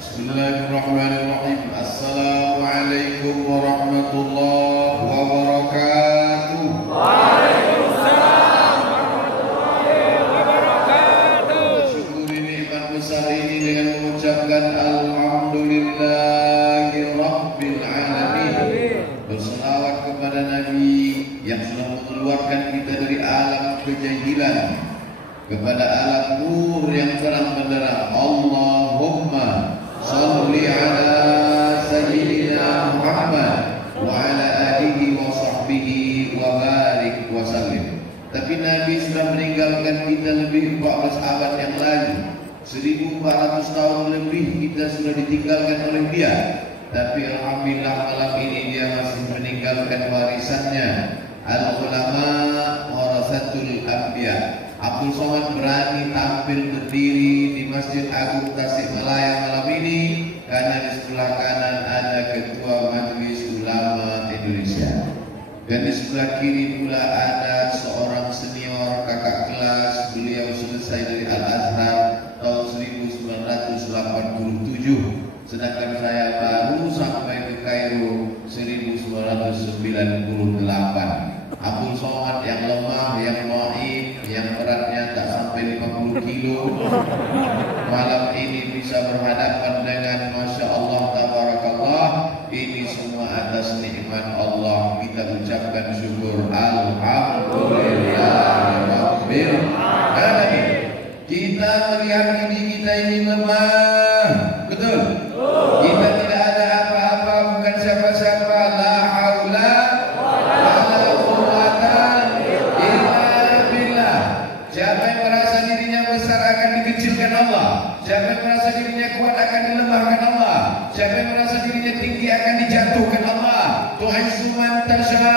Bismillahirrahmanirrahim. Assalamualaikum warahmatullahi wabarakatuh. Waalaikumsalam warahmatullahi wabarakatuh. Syukuri nikmat besar ini dengan mengucapkan alhamdulillahi rabbil alamin. Berselawat kepada Nabi yang sudah mengeluarkan kita dari alam kejahilan kepada alam nur yang terang benderang. Allahumma salli ala sayyidina Muhammad wa ala alihi wa sahbihi wa barik wa sallim. Tapi Nabi sudah meninggalkan kita lebih 14 abad yang lalu. 1400 tahun lebih kita sudah ditinggalkan oleh dia. Tapi alhamdulillah malam ini dia masih meninggalkan warisannya. Al-ulama warasatul anbiya. Abdul Somad berani tampil berdiri di Masjid Agung Tasikmalaya malam ini karena di sebelah kanan ada Ketua Majelis Ulama Indonesia dan di sebelah kiri pula ada seorang senior kakak kelas. Beliau selesai dari Al-Azhar tahun 1987, sedangkan saya baru sampai ke Kairo 1998. Abdul Somad yang lemah, yang dhaif, yang beratnya tak sampai 50 kilo, malam ini bisa berhadapan dengan Masya Allah Tabarakallah. Ini semua atas nikmat Allah. Kita ucapkan syukur Alhamdulillahirabbil alamin. Kita melihat diri kita ini lemah, betul? Kita tidak ada apa-apa, bukan siapa-siapa. La haula Siapa yang merasa dirinya besar akan dikecilkan Allah. Siapa yang merasa dirinya kuat akan dilemahkan Allah. Siapa yang merasa dirinya tinggi akan dijatuhkan Allah. Tu'izzu man tasha,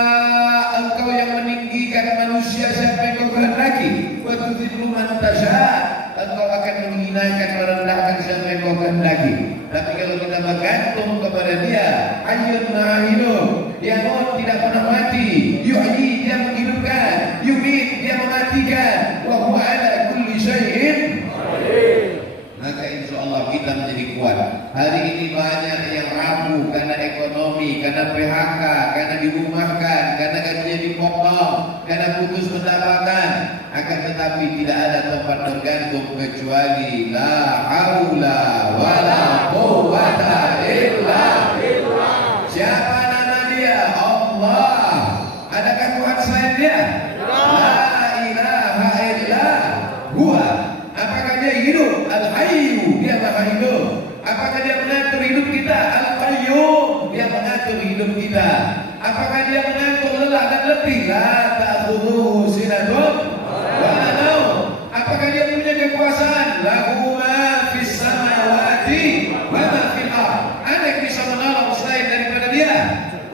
engkau yang meninggikan manusia siapa yang kau kehendaki. Wa tudhillu man tasha, engkau akan menghinakan, merendahkan siapa yang kau kehendaki. Tapi kalau kita bergantung kepada dia, hayyun la hidup, dia mau tidak pernah mati, yuhyi, dia menghidupkan, yumit, dia mematikan, wa huwa ala kulli syai'in qadir. Maka insyaallah kita menjadi kuat. Hari ini banyak yang rapuh karena ekonomi, karena PHK, karena dirumahkan, karena gajinya dipotong, karena putus pendapatan. Akan tetapi tidak ada tempat bergantung kecuali la haula wala quwwata illa billah. Siapa nama dia? Allah. Adakah Tuhan selain dia? La ilaha illa huwa. Apakah dia hidup? Al-Hayyu, dia maha hidup. Apakah dia mengatur hidup kita? Al-Qayyum, dia mengatur hidup kita. Apakah dia mengatur lelah dan letih? La ta'khudhuhu sinatun wa la naum. Apakah dia punya kekuasaan? Lahu ma fis samawati wa ma fil ardh. Ada yang bisa menolong selain daripada dia?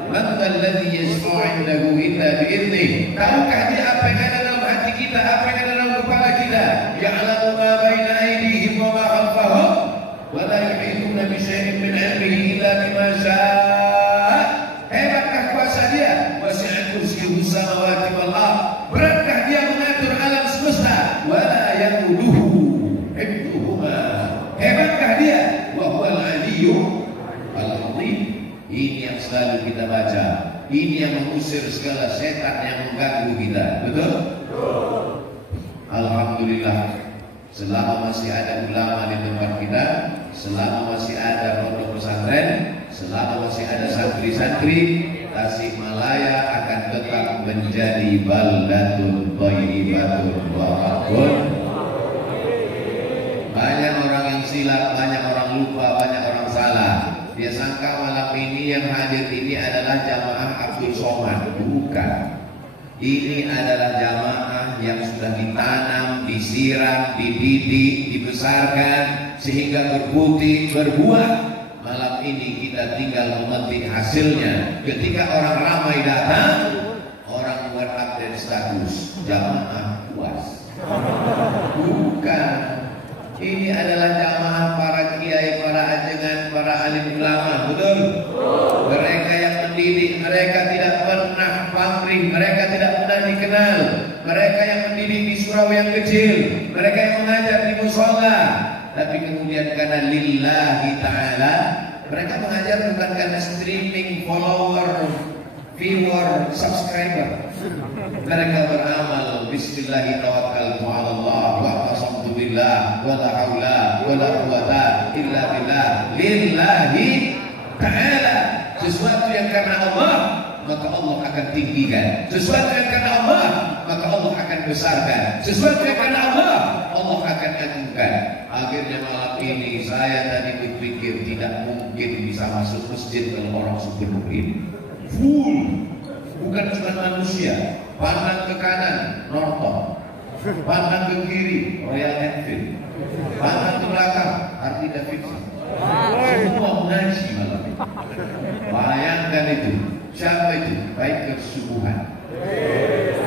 Man alladhi yashfa'u 'indahu illa bi'idhnih. Tahukah dia apa yang ada dalam hati kita, apa yang ada dalam kepala kita? Ya'lamu ma baina aydihim wa ma khalfahum wa la yuhituna bi syai'in min 'ilmihi illa bima syaa'. Hebatkah kuasa dia? Wasi'a kursiyyuhu samawati wal ardh. Beratkah dia mengatur alam semesta? Wa la yaquduhu hifdhuhuma. Hebatkah dia? Wa huwal 'aliyyu al-'azim. Ini yang selalu kita baca. Ini yang mengusir segala setan yang mengganggu kita. Betul? Alhamdulillah. Selama masih ada ulama di tempat kita, selama masih ada pondok pesantren, selama masih ada santri-santri, Tasikmalaya akan tetap menjadi baldatun thayyibatun barakatun. Banyak orang yang silap, banyak orang lupa, banyak orang salah. Dia sangka malam ini yang hadir ini adalah jamaah Abdul Somad. Bukan. Ini adalah jamaah yang sudah ditanam, disiram, dididik, dibesarkan sehingga berbutir, berbuah. Malam ini kita tinggal memetik hasilnya. Ketika orang ramai datang, orang buat update status jamaah puas. Bukan. Ini adalah jamaah para kiai, para ajengan, para alim ulama. Betul? Mereka yang mendidik, mereka tidak pernah pamrih, mereka tidak pernah dikenal. Mereka yang mendidik di surau yang kecil, mereka yang mengajar di musola, tapi kemudian karena lillahi ta'ala. Mereka mengajar bukan karena streaming, follower, viewer, subscriber. Mereka beramal bismillahi tawakkaltu 'ala Allah wa qasamtu billah wa la haula wa la quwata illa billah lillahi ta'ala. Sesuatu yang karena Allah, maka Allah akan tinggikan. Sesuatu yang karena Allah, maka Allah akan besarkan. Sesuatu yang karena Allah, Allah akan agungkan. Akhirnya malam ini saya tadi berpikir tidak mungkin bisa masuk masjid kalau orang sepenuh ini. Full. Bukan cuma manusia. Pandang ke kanan, Norton. Pandang ke kiri, Royal Enfield. Pandang ke belakang, Harley Davidson. Semua mengaji malam ini. Bayangkan itu. Siapa itu? Biker subuhan.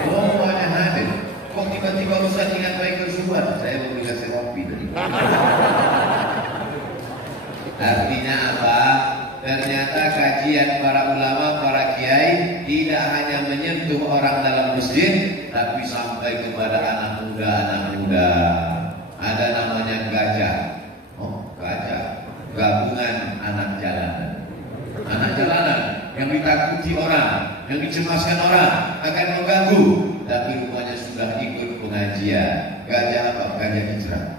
Semuanya hadir. Kok tiba-tiba Ustaz ingat biker subuhan? Saya mau dikasih kopi tadi. Artinya apa? Ternyata kajian para ulama, para kiai tidak hanya menyentuh orang dalam masjid, tapi sampai kepada anak muda. Ada namanya gajah. Oh, gajah. Gabungan anak jalanan. Anak jalanan yang ditakuti orang, yang dicemaskan orang, akan mengganggu, tapi rupanya sudah ikut pengajian. Gajah apa? Gajah hijrah.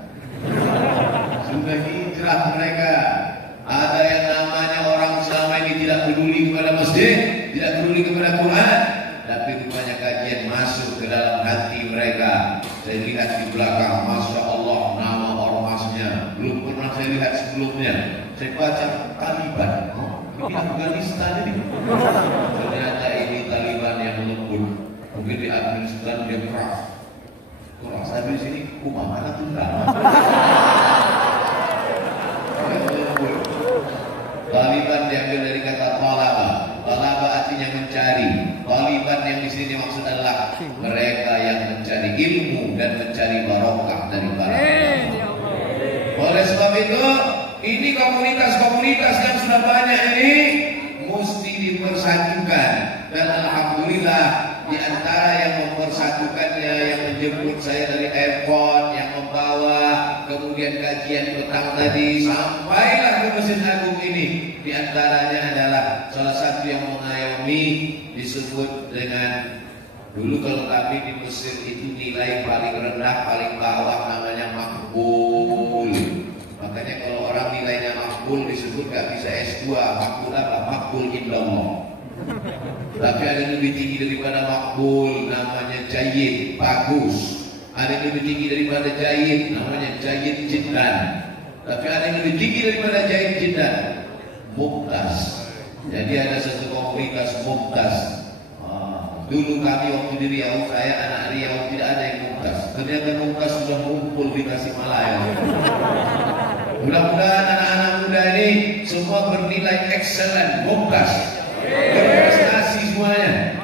Sudah hijrah mereka. Ada yang namanya orang selama ini tidak peduli kepada masjid, tidak peduli kepada Quran, tapi rupanya kajian masuk ke dalam hati mereka. Saya lihat di belakang, Masya Allah, nama ormasnya belum pernah saya lihat sebelumnya. Saya baca Taliban. Ini Afghanistan ini. Ternyata ini Taliban yang lembut. Mungkin di Afghanistan dia keras. Keras. Tapi di sini mana tuh Taliban diambil dari kata talaba. Talaba artinya mencari. Taliban yang di sini maksud adalah mereka yang mencari ilmu dan mencari barokah dari barokah. Oleh sebab itu, ini komunitas-komunitas yang sudah banyak ini mesti dipersatukan. Dan alhamdulillah di antara yang mempersatukannya, yang menjemput saya dari airport, yang membawa kemudian kajian petang tadi sampailah ke Masjid Agung ini. Di antaranya adalah salah satu yang mengayomi disebut dengan, dulu kalau kami di Mesir itu nilai paling rendah, paling bawah namanya makbul. Makanya kalau orang nilainya makbul disebut gak bisa S2. Makbul apa? Makbul indallah. Tapi ada yang lebih tinggi daripada makbul, namanya jayyid, bagus. Ada yang lebih tinggi daripada jayyid, namanya jayyid jiddan. Tapi ada yang lebih tinggi daripada jayyid jiddan, mumtaz. Jadi ada satu komunitas mumtaz. Dulu kami waktu di Riau, saya anak Riau, tidak ada yang mumtaz. Ternyata mumtaz sudah mengumpul di Tasikmalaya. Mudah-mudahan anak-anak muda ini semua bernilai excellent, mumtaz, berprestasi semuanya,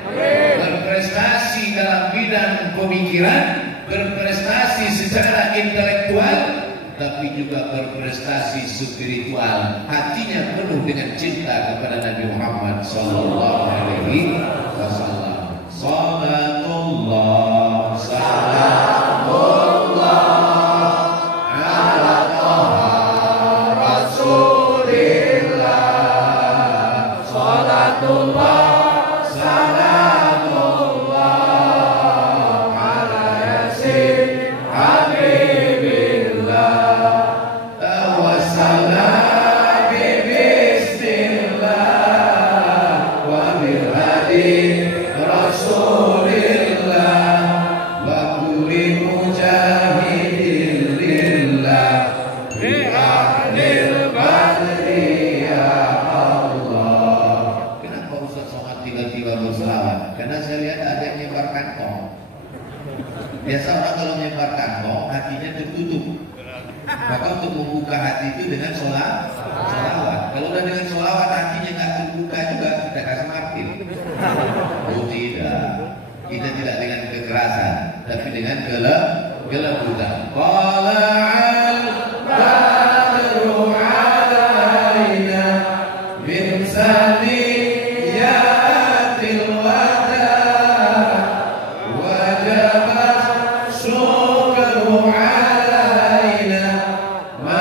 berprestasi dalam bidang pemikiran, berprestasi secara intelektual, tapi juga berprestasi spiritual. Hatinya penuh dengan cinta kepada Nabi Muhammad Sallallahu Alaihi Wasallam. Salatullah, salamullah ala Taha Rasulillah. Salatullah, salamullah ala Yasin Habibillah. Tawassalah bismillah wa bil hadi Rasulillah wa kulli mujahidin lillah bi ahlil badri ya Allah. Kenapa Ustaz Somad tiba-tiba berselawat? Karena saya lihat ada yang nyebar kantong. Biasa orang kalau nyebar kantong hatinya tertutup. Maka untuk membuka hati itu dengan sholawat. Kalau udah dengan sholawat hatinya nggak terbuka juga, kita kasih martir. Oh tidak, kita tidak dengan kekerasan, tapi dengan kelembutan. Qala'al badru alaina min saniyatil wada wajabat syukru alaina ma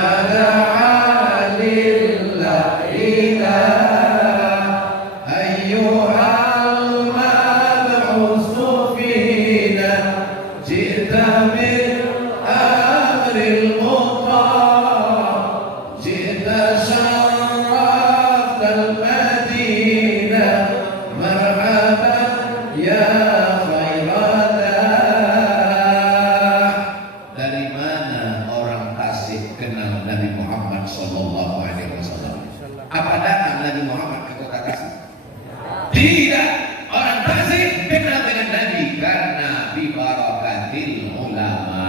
إذا شرفت المدينة مرحبا يا خير dah. Dari mana orang Tasik kenal Nabi Muhammad sallallahu alaihi wasallam? Apa datang Nabi Muhammad ke kota Tasik? Tidak. Orang Tasik kenal dengan Nabi karena bibarakatil ulama.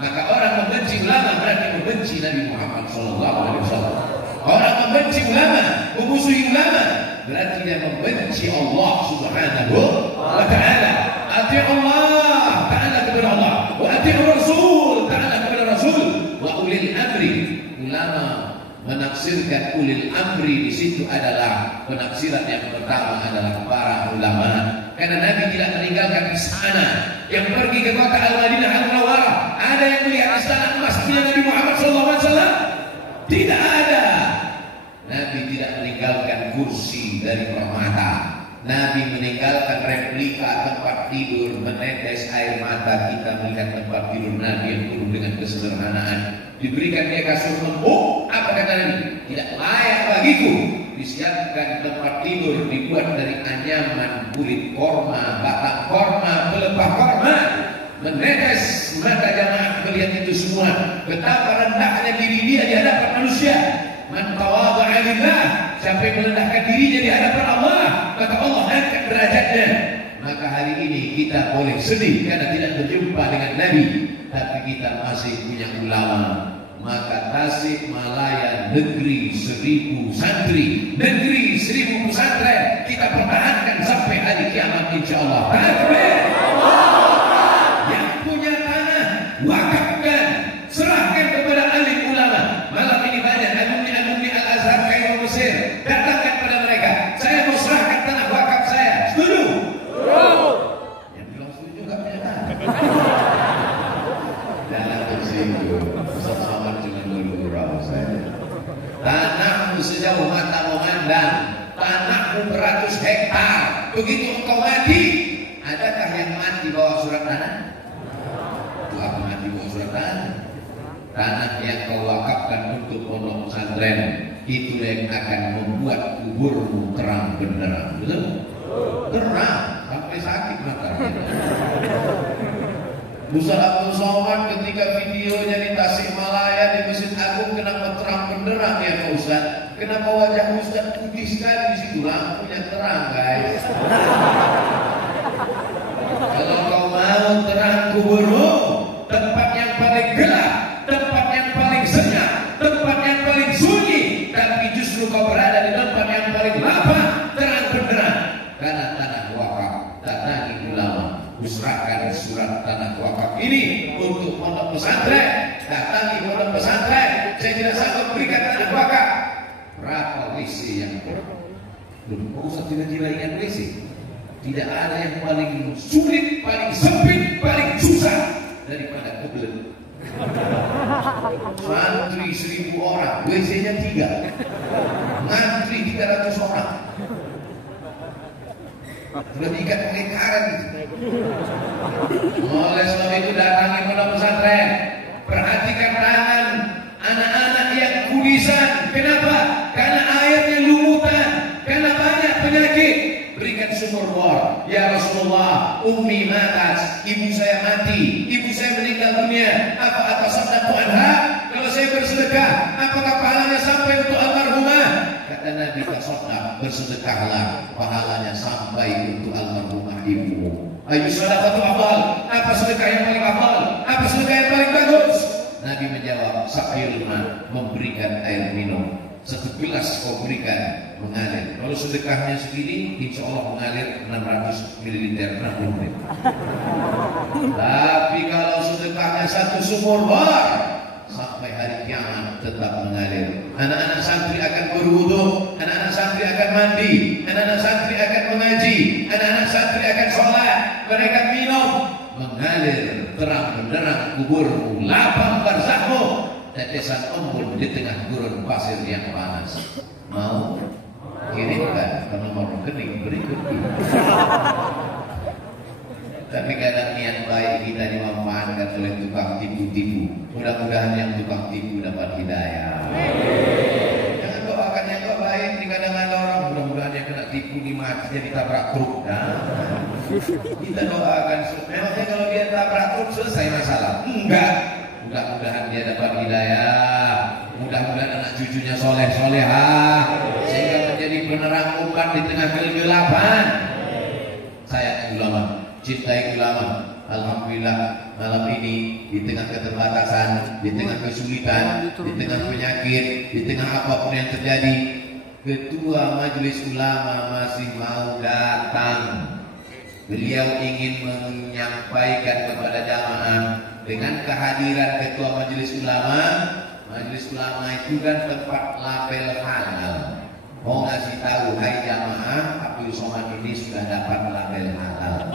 Maka orang membenci ulama berarti membenci Nabi Muhammad sallallahu alaihi wasallam. Orang membenci ulama, memusuhi ulama, berarti dia membenci Allah Subhanahu wa taala. Ati Allah taala kepada Allah, wa ati Rasul taala kepada Rasul, wa ulil amri. Ulama menafsirkan ulil amri di situ adalah penafsiran yang pertama adalah para ulama. Karena Nabi tidak meninggalkan istana yang pergi ke kota Al-Madinah Al-Munawwarah. Ada yang melihat istana emas punya Nabi Muhammad SAW? Tidak ada. Nabi tidak meninggalkan kursi dari permata. Nabi meninggalkan replika tempat tidur, menetes air mata kita melihat tempat tidur Nabi yang penuh dengan kesederhanaan. Diberikan dia kasur lembut, apa kata Nabi? Tidak layak bagiku. Disiapkan tempat tidur dibuat dari anyaman kulit korma, batang korma, pelepah korma. Menetes mata jamaah melihat itu semua. Betapa rendahnya diri dia di hadapan manusia. Man tawadha'a lillah, siapa yang merendahkan dirinya di hadapan Allah, maka Allah angkat derajatnya. Maka hari ini kita boleh sedih karena tidak berjumpa dengan Nabi, tapi kita masih punya ulama. Maka Tasik Malaya negeri 1000 santri, negeri 1000 pesantren kita pertahankan sampai hari kiamat insyaallah. Takbir. Yang punya tanah wakafkan, serahkan kepada alim ulama. Malam ini banyak alumni Al-Azhar Kairo Mesir, datangkan pada mereka. Saya mau serahkan tanah wakaf saya. Setuju? Yang bilang setuju enggak punya tanah. Jangan tersinggung. Sama cuma bergurau saya. Tanahmu sejauh mata memandang, tanahmu beratus hektar. Begitu engkau mati, adakah yang mati bawa surat tanah? Itu aku mati bawa surat tanah. Tanah yang kau wakafkan untuk pondok pesantren, itu yang akan membuat kuburmu terang benderang. Betul? Terang sampai sakit matanya. Ustaz Abdul Somad ketika videonya di Tasikmalaya di Masjid Agung, kenapa terang benderang ya Pak Ustaz? Kenapa wajah Ustaz putih sekali di situ? Lampunya terang, guys. Kalau kau mau terang kuburmu, tempat yang paling gelap, tempat yang paling senyap, tempat yang paling sunyi, tapi justru kau berada di tempat yang paling lapang, terang benderang. Karena tanah wakaf, datangi ulama. Serahkan surat tanah wakaf ini untuk pondok pesantren. Datangi pondok pesantren. Saya tidak sanggup berikan tanah wakaf. Berapa WC yang belum usah tidak ingat WC. Tidak ada yang paling sulit, paling sempit, paling susah daripada kebelet. Santri 1000 orang, WC-nya 3. Ngantri 300 orang. Sudah diikat pakai karet. Oleh sebab itu datangi pondok pesantren. Perhatikan tangan anak-anak yang kudisan. Kenapa? Karena airnya lumutan, karena banyak penyakit. Berikan sumur bor. Ya Rasulullah, ummi matat, ibu saya mati, ibu saya meninggal dunia. Apa atas sabda Tuhanha? Kalau saya bersedekah, apakah pahalanya sampai untuk almarhumah? Kata Nabi, tasaddaq, bersedekahlah, pahalanya sampai untuk almarhumah ibu. Ayu sedekah afdal. Apa sedekah yang paling afdal? Apa sedekah yang paling bagus? Nabi menjawab, saqil ma, memberikan air minum. 1 gelas kau berikan, mengalir. Kalau sedekahnya segini, insya Allah mengalir 600 ml 60 menit. Tapi kalau sedekahnya 1 sumur bor, sampai hari kiamat tetap mengalir. Anak-anak santri akan berwudu, anak-anak santri akan mandi, anak-anak santri akan mengaji, anak-anak santri akan sholat. Mereka minum, mengalir terang benderang kuburmu, lapang barzakmu, tetesan embun di tengah gurun pasir yang panas. Mau kirimkan ke nomor rekening berikut ini. Tapi karena niat baik kita dimanfaatkan oleh tukang tipu-tipu. Mudah-mudahan yang tukang tipu dapat hidayah. tetangga orang, mudah-mudahan yang kena tipu di matinya ditabrak truk. Nah, kita doakan. Memangnya kalau dia tabrak truk selesai masalah? Enggak. Mudah-mudahan dia dapat hidayah. Mudah-mudahan anak cucunya soleh-solehah, sehingga menjadi penerang umat di tengah kegelapan. Saya ulama, cintai ulama. Alhamdulillah malam ini di tengah keterbatasan, di tengah kesulitan, di tengah penyakit, di tengah apapun yang terjadi, Ketua Majelis Ulama masih mau datang. Beliau ingin menyampaikan kepada jamaah dengan kehadiran Ketua Majelis Ulama. Majelis Ulama itu kan tempat label halal. Mau ngasih tahu, hai jamaah, Abdul Somad ini sudah dapat label halal.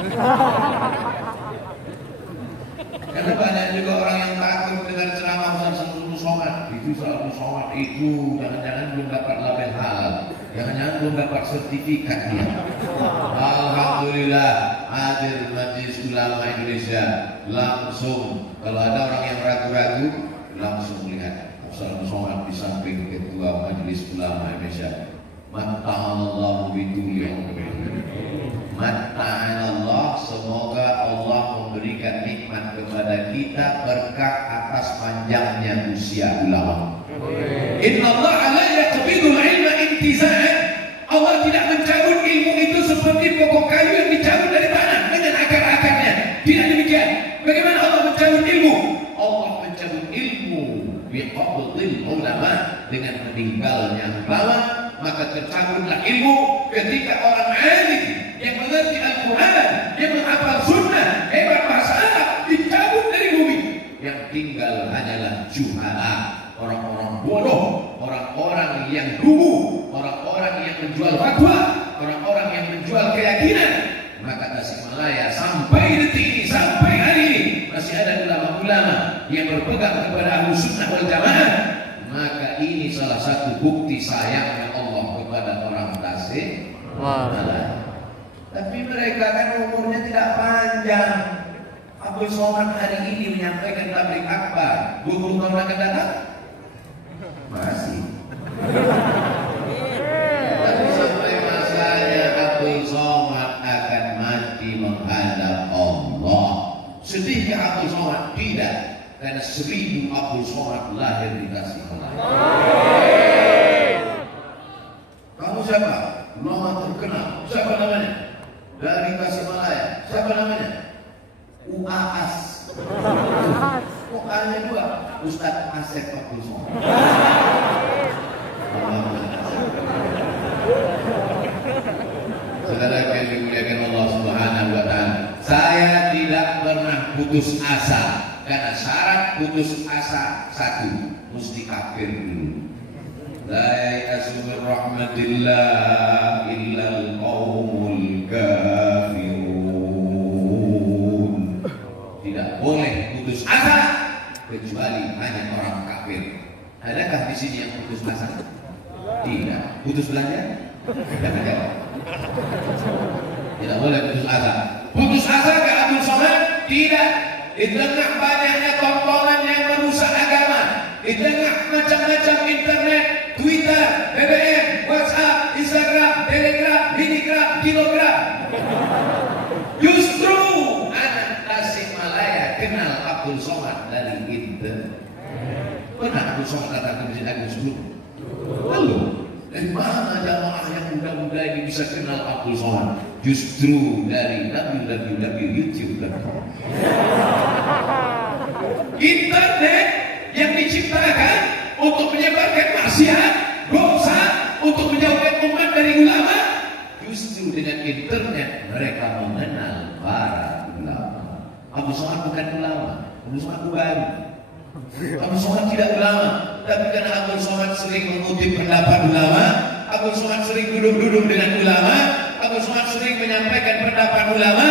Karena banyak juga orang yang takut dengan ceramah Ustaz Abdul Somad. Itu Ustaz Abdul Somad itu jangan-jangan belum dapat label halal, jangan-jangan belum dapat sertifikat dia. Alhamdulillah hadir Majelis Ulama Indonesia. Langsung kalau ada orang yang ragu-ragu, langsung lihat Ustaz Abdul Somad di samping Ketua Majelis Ulama Indonesia. Matta'alallahu biduliyah. Matta'alallah, semoga Allah memberikan nikmat kepada kita berkah atas panjangnya usia ulama. Innallaha la yaqbidul ilma intiza'an. Allah tidak mencabut ilmu itu seperti pokok kayu yang dicabut dari tanah dengan akar-akarnya. Tidak demikian. Bagaimana Allah mencabut ilmu? Allah mencabut ilmu biqabdil ulama, dengan meninggalnya ulama. Maka tercabutlah ilmu ketika orang alim yang mengerti Al-Quran, yang menghafal sunnah, hebat bahasa Arab, dicabut dari bumi. Yang tinggal hanyalah juhala, orang-orang bodoh, orang-orang yang dungu, orang-orang yang menjual fatwa, orang-orang yang menjual keyakinan. Maka Tasikmalaya sampai detik ini, sampai hari ini masih ada ulama-ulama yang berpegang kepada Ahlus Sunnah wal Jamaah. Maka ini salah satu bukti sayangnya Allah kepada orang Tasikmalaya. Tapi mereka kan umurnya tidak panjang. Abdul Somad hari ini menyampaikan tabligh akbar. 20 tahun akan datang masih. Tapi sampai masanya Abdul Somad akan mati menghadap Allah. Sedihnya Abdul Somad? Tidak. Karena 1000 Abdul Somad lahir di Tasikmalaya. Kamu siapa? Ulama terkenal. Siapa namanya? Dari Tasikmalaya. Siapa namanya? UAS. Pokoknya dua. Ustaz Asep Abdul Somad. Saudara yang dimuliakan Allah Subhanahu wa taala, saya tidak pernah putus asa. Karena syarat putus asa satu, mesti kafir dulu. La ya'asu min rahmatillah illal qaumul kafirun. Tidak boleh putus asa kecuali hanya orang kafir. Adakah di sini yang putus asa? Tidak. Putus belanja? Tidak ada. Tidak boleh putus asa. Putus asa ke Abdul Somad? Tidak. Di tengah banyaknya tontonan yang merusak agama, di tengah macam-macam internet, Twitter, BBM, WhatsApp, Instagram, Telegram, Minigram, Kilogram, justru anak Tasikmalaya kenal Abdul Somad dari internet. Pernah Abdul Somad datang ke Masjid Agung sebelum? Lalu dari mana jamaah yang muda-muda ini bisa kenal Abdul Somad? Justru dari www.youtube.com. Internet yang diciptakan untuk menyebarkan maksiat, dosa, untuk menjauhkan umat dari ulama. Justru dengan internet mereka mengenal para ulama. Abdul Somad bukan ulama, Abdul Somad baru. Abdul Somad tidak ulama, tapi karena Abdul Somad sering mengutip pendapat ulama, Abdul Somad sering duduk-duduk dengan ulama, Abdul Somad sering menyampaikan pendapat ulama.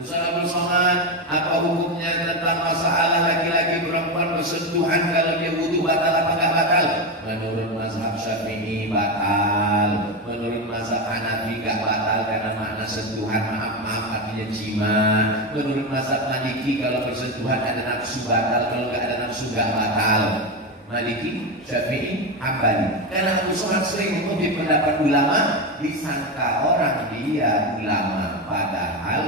Ustaz Abdul Somad, apa hukumnya tentang masalah laki-laki perempuan bersentuhan kalau dia wudu batal apa enggak batal? Menurut mazhab Syafi'i batal, menurut mazhab Hanafi enggak batal karena makna sentuhan maaf artinya jima. Menurut mazhab Maliki kalau bersentuhan ada nafsu batal, kalau enggak ada nafsu enggak batal. Maliki, Syafi'i, Hambali. Karena Abu Somad sering mengutip pendapat ulama, disangka orang dia ulama, padahal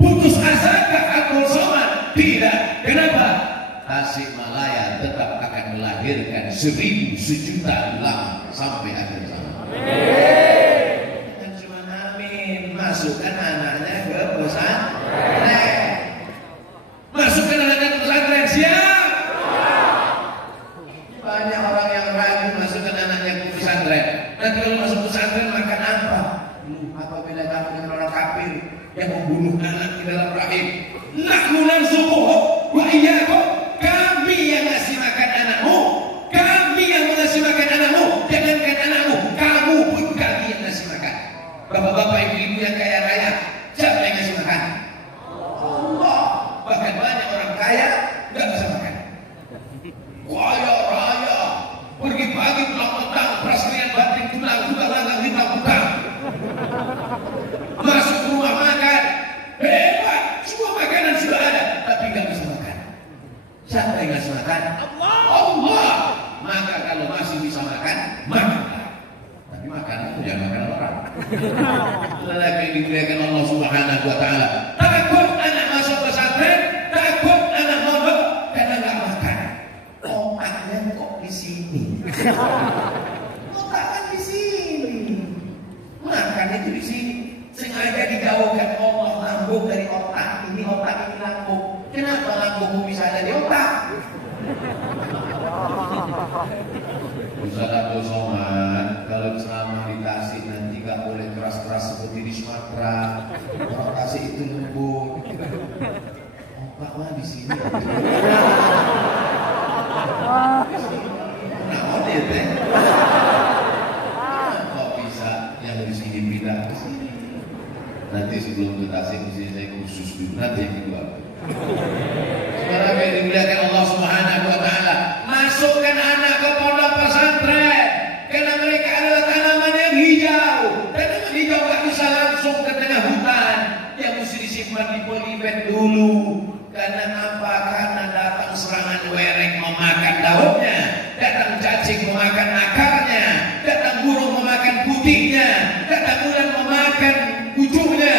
putus asa ke Abu Somad? Tidak. Kenapa? Tasikmalaya tetap akan melahirkan 1000 sejuta ulama sampai akhir zaman. Jangan cuma amin, masukkan anaknya ke pesantren. Masukkan anaknya ke pesantren, siap? Banyak orang yang ragu masukkan anaknya ke pesantren. Nanti kalau masuk pesantren makan apa? Apabila kamu dengan orang kafir yang membunuh anak di dalam rahim, nahnu narzuquhum wa iyyakum. Kami yang ngasih makan anakmu, kami yang mengasih makan anakmu. Jangankan anakmu, kamu pun kami yang ngasih makan. Bapak-bapak, ibu-ibu yang kaya raya, siapa yang ngasih makan? Allah. Bahkan banyak orang kaya nggak bisa makan. Kaya raya, pergi pagi pulang petang, praserian batin tulang, juga langgang hitam bukan. Masuk ke rumah makan, hebat, semua makanan sudah ada, tapi nggak bisa makan. Siapa yang ngasih makan? Allah. Maka kalau masih bisa makan, makan. Tapi makanan itu jangan makan orang. Lelaki yang dimuliakan Allah Subhanahu wa Ta'ala. Takut anak masuk pesantren, takut anak mondok karena nggak makan. Otaknya kok di sini? Otaknya di sini. Makannya itu di sini. Sengaja dijauhkan Allah lambung dari otak. Ini otak, ini lambung. Kenapa lambungmu bisa ada di otak? Ustaz Abdul Somad, kalau ceramah di Tasik nanti gak boleh keras-keras seperti di Sumatera. Orang Tasik itu lembut. Otak mah di sini. Kenapa dia teh? Kok bisa yang di sini pindah ke sini? Nanti sebelum ke Tasik mesti saya khusus dulu. Nanti yang kedua. Sekarang yang dimuliakan Allah Subhanahu wa Ta'ala, masukkan anak ke pondok pesantren karena mereka adalah tanaman yang hijau. Tanaman hijau gak bisa langsung ke tengah hutan, yang mesti disimpan di polybag dulu. Karena apa? Karena datang serangan wereng memakan daunnya, datang cacing memakan akarnya, datang burung memakan putihnya, datang ular memakan ujungnya.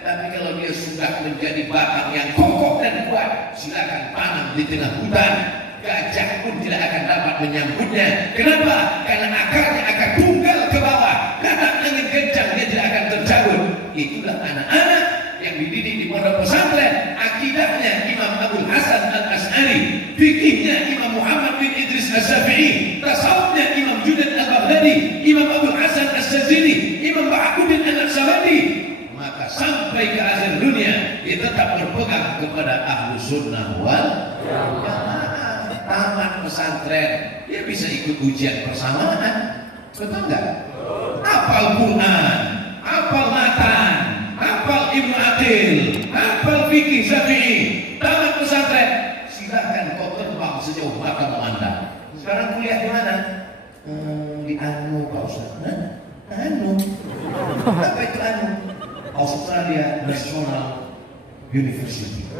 Tapi kalau dia sudah menjadi batang yang kokoh dan kuat, silakan tanam di tengah hutan. Gajah pun tidak akan dapat menyambutnya. Kenapa? Karena akarnya akan tunggal ke bawah. Datang angin kencang, dia tidak akan terjabut. Itulah anak-anak yang dididik di pondok pesantren. Akidahnya Imam Abul Hasan Al-Ash'ari, fikihnya Imam Muhammad bin Idris As-Syafi'i, tasawufnya Imam Junaid Al-Baghdadi, Imam Abul Hasan As-Syazili, Imam Ba'akuddin Al-Naqshbandi. Maka sampai ke akhir dunia dia tetap berpegang kepada Ahlus Sunnah wal Jamaah. Taman pesantren, dia bisa ikut ujian persamaan, betul nggak? Hafal Quran, hafal matan, hafal Ibnu Athil, hafal fikih Syafi'i. Taman pesantren, silahkan kau terbang sejauh mata memandang. Sekarang kuliah di mana? Di Anu, Pak Ustaz. Anu, apa itu Anu? Australia National University.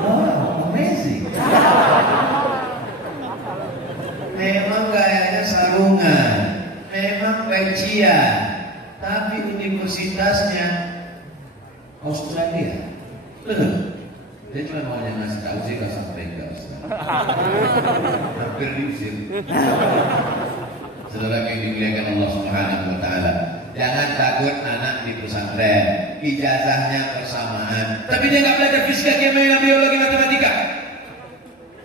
Oh, amazing. Memang gayanya sarungan, memang kajian, tapi universitasnya Australia. Dia cuma mau ngasih tahu sih, nggak sampai enggak. Hampir diusir. Saudara yang dimuliakan Allah Subhanahu wa Ta'ala, jangan takut anak di pesantren, ijazahnya bersamaan, tapi dia nggak belajar fisika, kimia, biologi, matematika.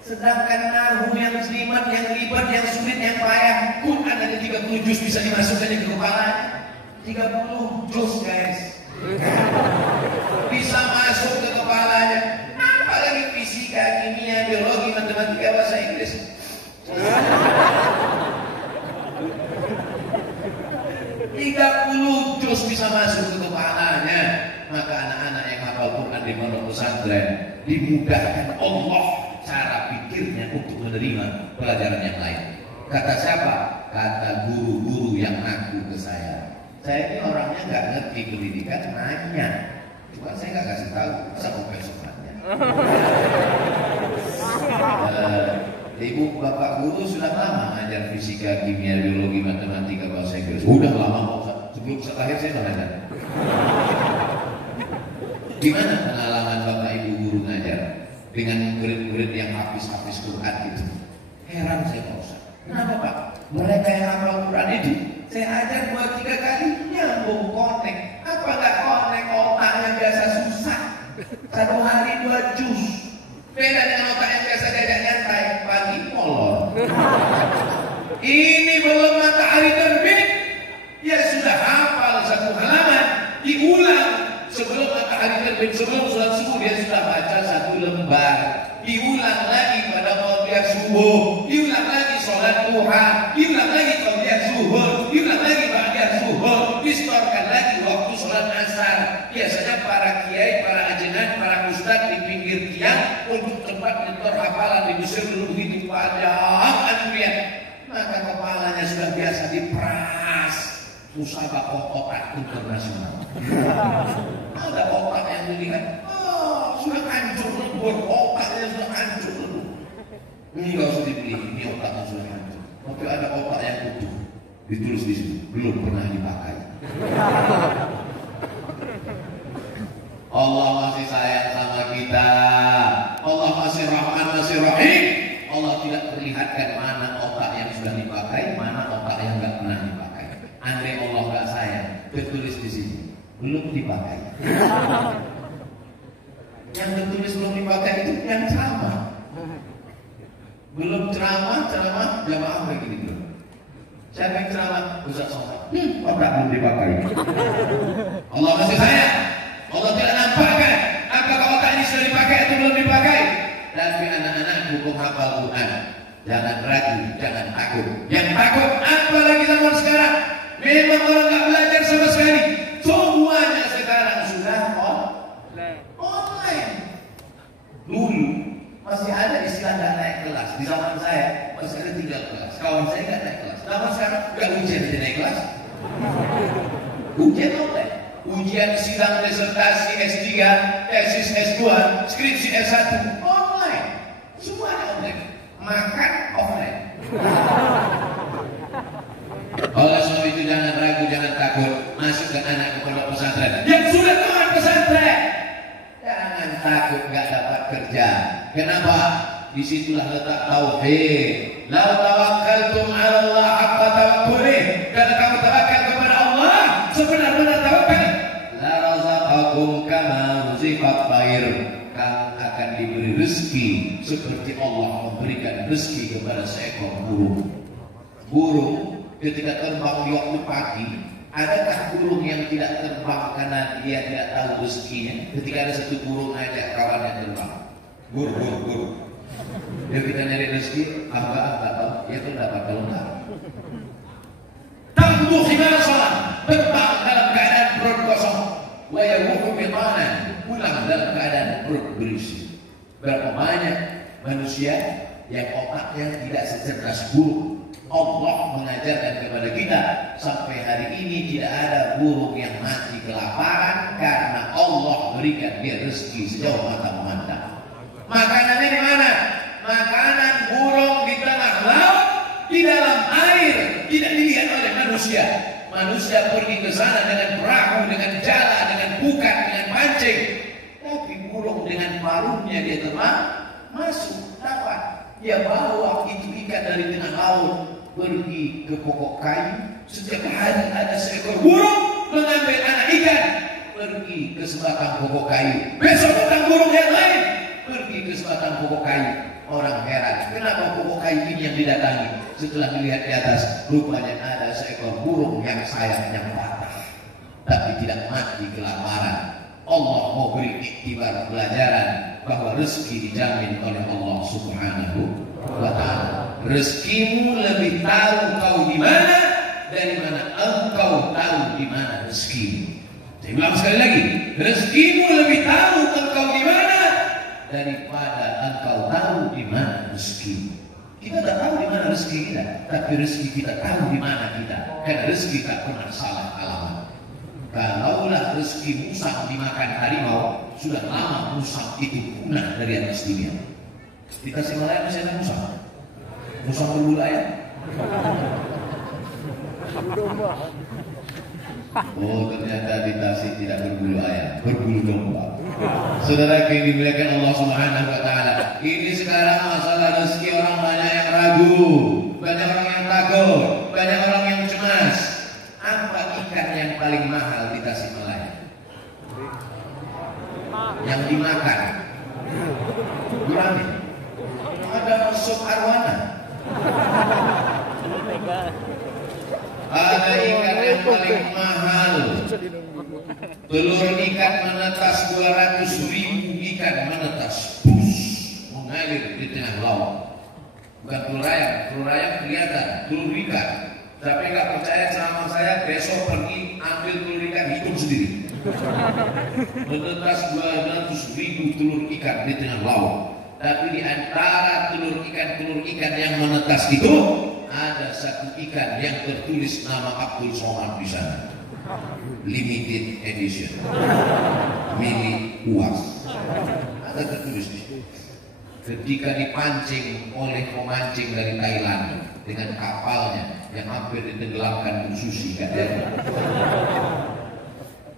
Sedangkan nahu yang selimat, yang ribet, yang sulit, yang payah, Quran ada 30 juz bisa dimasukkannya ke kepalanya. 30 juz guys, bisa masuk ke kepalanya. Apalagi fisika, kimia, biologi, matematika, bahasa Inggris. 30 juz bisa masuk ke kepalanya. Maka anak-anak yang hafal Quran di pondok pesantren dimudahkan Allah cara pikirnya untuk menerima pelajaran yang lain. Kata siapa? Kata guru-guru yang ngaku ke saya. Saya ini orangnya nggak ngerti pendidikan, nanya. Cuma saya nggak kasih tahu, masa profesor nanya. Ibu bapak guru sudah lama ngajar fisika, kimia, biologi, matematika, bahasa Inggris. Udah lama Pak Ustaz. Sebelum saya lahir saya ngajar. Gimana pengalaman bapak ibu guru ngajar dengan murid-murid yang habis Quran itu? Heran saya Pak Ustaz. Kenapa Pak? Mereka yang hafal Quran itu saya ajar 2-3 kali nyambung konek. Apa nggak konek otak yang biasa susah? 1 hari 2 juz. Beda dengan otak yang biasa diajak nyantai pagi molor. Ini belum matahari terbit, ya sudah hafal 1 halaman, diulang sebelum matahari terbit, sebelum sholat subuh dia sudah baca 1 lembar, diulang lagi pada qabliyah subuh, diulang lagi sholat duha, diulang lagi qabliyah zuhur, diulang lagi ba'diyah zuhur, distorkan lagi waktu sholat asar. Biasanya para kiai, para ajengan, para ustadz di pinggir tiang untuk tempat nyetor hafalan di Mesir dulu begitu panjang antrian, maka kepalanya sudah biasa diperas. Musabaqah otak internasional. Ada otak yang dilihat, sudah hancur lebur, otaknya sudah hancur lebur. Ini gak usah dibeli, ini otaknya sudah hancur. Tapi ada otak yang utuh, ditulis di situ, belum pernah dipakai. Allah masih sayang sama kita. Allah masih rahman, masih rahim. Allah tidak perlihatkan mana otak yang sudah dipakai, mana otak yang nggak pernah dipakai. Andai Allah nggak sayang, tertulis di sini belum dipakai. Yang tertulis belum dipakai itu yang ceramah. Belum ceramah jamaah begini belum. Siapa yang ceramah? Ustaz Somad. Otak belum dipakai. Allah masih sayang. Allah tidak nampakkan apakah otak ini sudah dipakai atau belum dipakai. Tapi anak-anakku penghafal Quran, jangan ragu, jangan takut. Yang takut apalagi zaman sekarang. Memang orang nggak belajar sama sekali. Semuanya sekarang sudah online. Dulu masih ada istilah nggak naik kelas. Di zaman saya masih ada 3 kelas. Kawan saya nggak naik kelas. Zaman sekarang nggak ujian aja naik kelas. Ujian online. Ujian sidang disertasi S3, tesis S2, skripsi S1 online. Semuanya online. Makan offline. Oleh sebab itu jangan ragu, jangan takut. Masukkan anak ke pondok pesantren yang sudah tamat pesantren. Jangan takut gak dapat kerja. Kenapa? Disitulah letak tauhid. Lau tawakkaltum 'ala Allah haqqa tawakkuli. Kalau kamu tawakal kepada Allah sebenar-benar tawakal, la razaqakum kama ruziqat thair. Kamu akan diberi rezeki seperti Allah memberikan rezeki kepada seekor burung. Burung ketika terbang di waktu pagi, adakah burung yang tidak terbang karena dia tidak tahu rezekinya? Ketika ada satu burung ajak kawannya terbang, burung. Dia kita nyari rezeki, nggak tahu, dia pun dapat kalau enggak. Tambuh khimasan, terbang dalam keadaan perut kosong, wa yamuhu bitanan, pulang dalam keadaan perut berisi. Berapa banyak manusia yang otaknya tidak secerdas burung. Allah mengajarkan kepada kita sampai hari ini tidak ada burung yang mati kelaparan karena Allah berikan dia rezeki sejauh mata memandang. Makanannya di mana? Makanan burung di tengah laut, di dalam air, tidak dilihat oleh manusia. Manusia pergi ke sana dengan perahu, dengan jala, dengan bukan, dengan pancing. Tapi burung dengan paruhnya dia terbang masuk, dapat. Dia bawa itu ikan dari tengah laut pergi ke pokok kayu. Setiap hari ada seekor burung mengambil anak ikan pergi ke sebatang pokok kayu. Besok datang burung yang lain pergi ke sebatang pokok kayu. Orang heran, kenapa pokok kayu ini yang didatangi? Setelah melihat di atas, rupanya ada seekor burung yang sayapnya patah tapi tidak mati kelaparan. Allah mau beri iktibar pelajaran bahwa rezeki dijamin oleh Allah Subhanahu wa ta'ala. Rezekimu lebih tahu kau di mana dari mana engkau tahu di mana rezekimu. Saya ulang sekali lagi, rezekimu lebih tahu engkau di mana daripada engkau tahu di mana rezekimu. Kita tidak tahu di mana rezeki kita, tapi rezeki kita tahu di mana kita. Karena rezeki tak pernah salah alamat. Kalaulah rezeki musang dimakan harimau, sudah lama musang itu punah dari atas dunia. Di Tasikmalaya masih ada musang. Musang berbulu ayam? Oh, ternyata di Tasik tidak berbulu ayam, berbulu domba. Saudara yang dimuliakan Allah Subhanahu wa taala, ini sekarang masalah rezeki orang banyak yang ragu, banyak orang yang takut, banyak orang yang cemas. Apa ikan yang paling mahal di Tasikmalaya? Yang dimakan. Gurame. Ada sup arwana. Ada ikan yang paling mahal. Telur ikan menetas 200.000 ikan menetas, mengalir di tengah laut. Bukan telur ayam kelihatan, telur ikan. Tapi nggak percaya sama saya, besok pergi ambil telur ikan, hitung sendiri. Menetas 200.000 telur ikan di tengah laut. Tapi di antara telur ikan yang menetas itu ada satu ikan yang tertulis nama Abdul Somad di sana. Limited edition, milik UAS. Ada tertulis di situ. Ketika dipancing oleh pemancing dari Thailand dengan kapalnya yang hampir ditenggelamkan Susi katanya.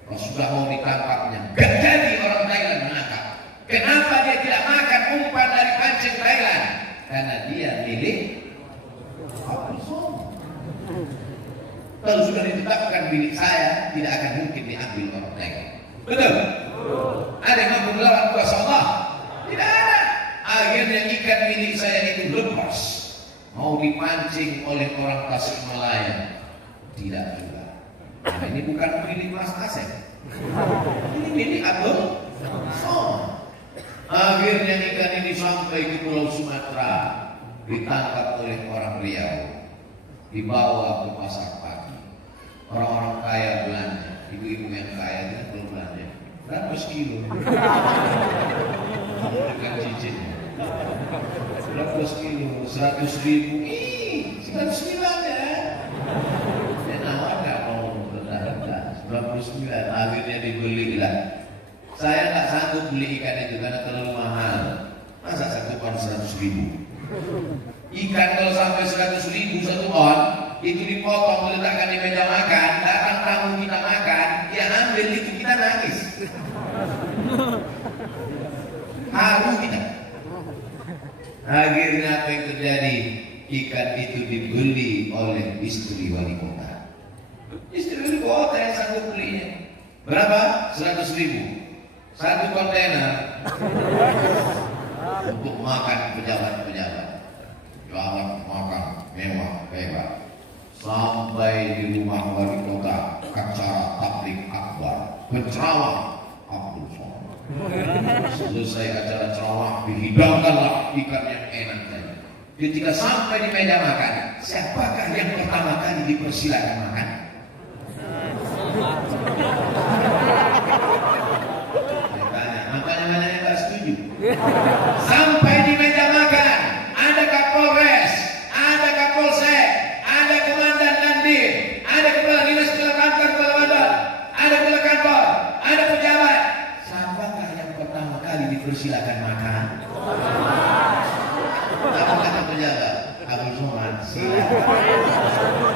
Kalau sudah mau ditangkapnya, gak jadi orang Thailand menangkap. Kenapa dia tidak makan umpan dari pancing Thailand? Karena dia milik Abdul Somad. Kalau sudah ditetapkan milik saya, tidak akan mungkin diambil orang Thailand. Betul? Ada yang mampu melawan kuasa Allah? Tidak ada. Akhirnya ikan milik saya itu lepas, mau dipancing oleh orang Tasikmalaya. Tidak juga. Nah, ini bukan milik Mas Asep. Ini milik Abdul Somad. Akhirnya ikan ini sampai ke Pulau Sumatera, ditangkap oleh orang Riau, dibawa ke pasar pagi. Orang-orang kaya belanja, ibu-ibu yang kaya itu belum belanja. Berapa sekilo? Dengan cincinnya. Berapa sekilo? 100.000. 109 ya. Dia nawar nggak mau rendah-rendah. 99. Akhirnya dibeli lah. Saya nggak sanggup beli ikan itu karena terlalu mahal. Masa satu on 100.000? Ikan kalau sampai 100.000 satu on, itu dipotong, diletakkan di meja makan, datang tamu kita makan, dia ambil itu, kita nangis. Haru kita. Akhirnya apa yang terjadi? Ikan itu dibeli oleh istri wali kota. Istri wali kota yang sanggup belinya. Berapa? 100.000. Satu kontainer untuk makan pejabat-pejabat. Jalan makan mewah. Sampai di rumah wali kota, acara tablik akbar, penceramah Abdul Somad. Selesai acara ceramah, dihidangkanlah ikan yang enak tadi. Ketika sampai di meja makan, siapakah yang pertama kali dipersilakan makan? Makanya yang tak setuju. Sampai di meja makan, ada Kapolres, ada Kapolsek, ada Komandan Dandim, ada Kepala Dinas, Kepala Kantor, Kepala Mandor, ada Kepala Kantor, ada pejabat. Siapakah yang pertama kali dipersilakan makan? Apa kata pejabat? Abdul Somad.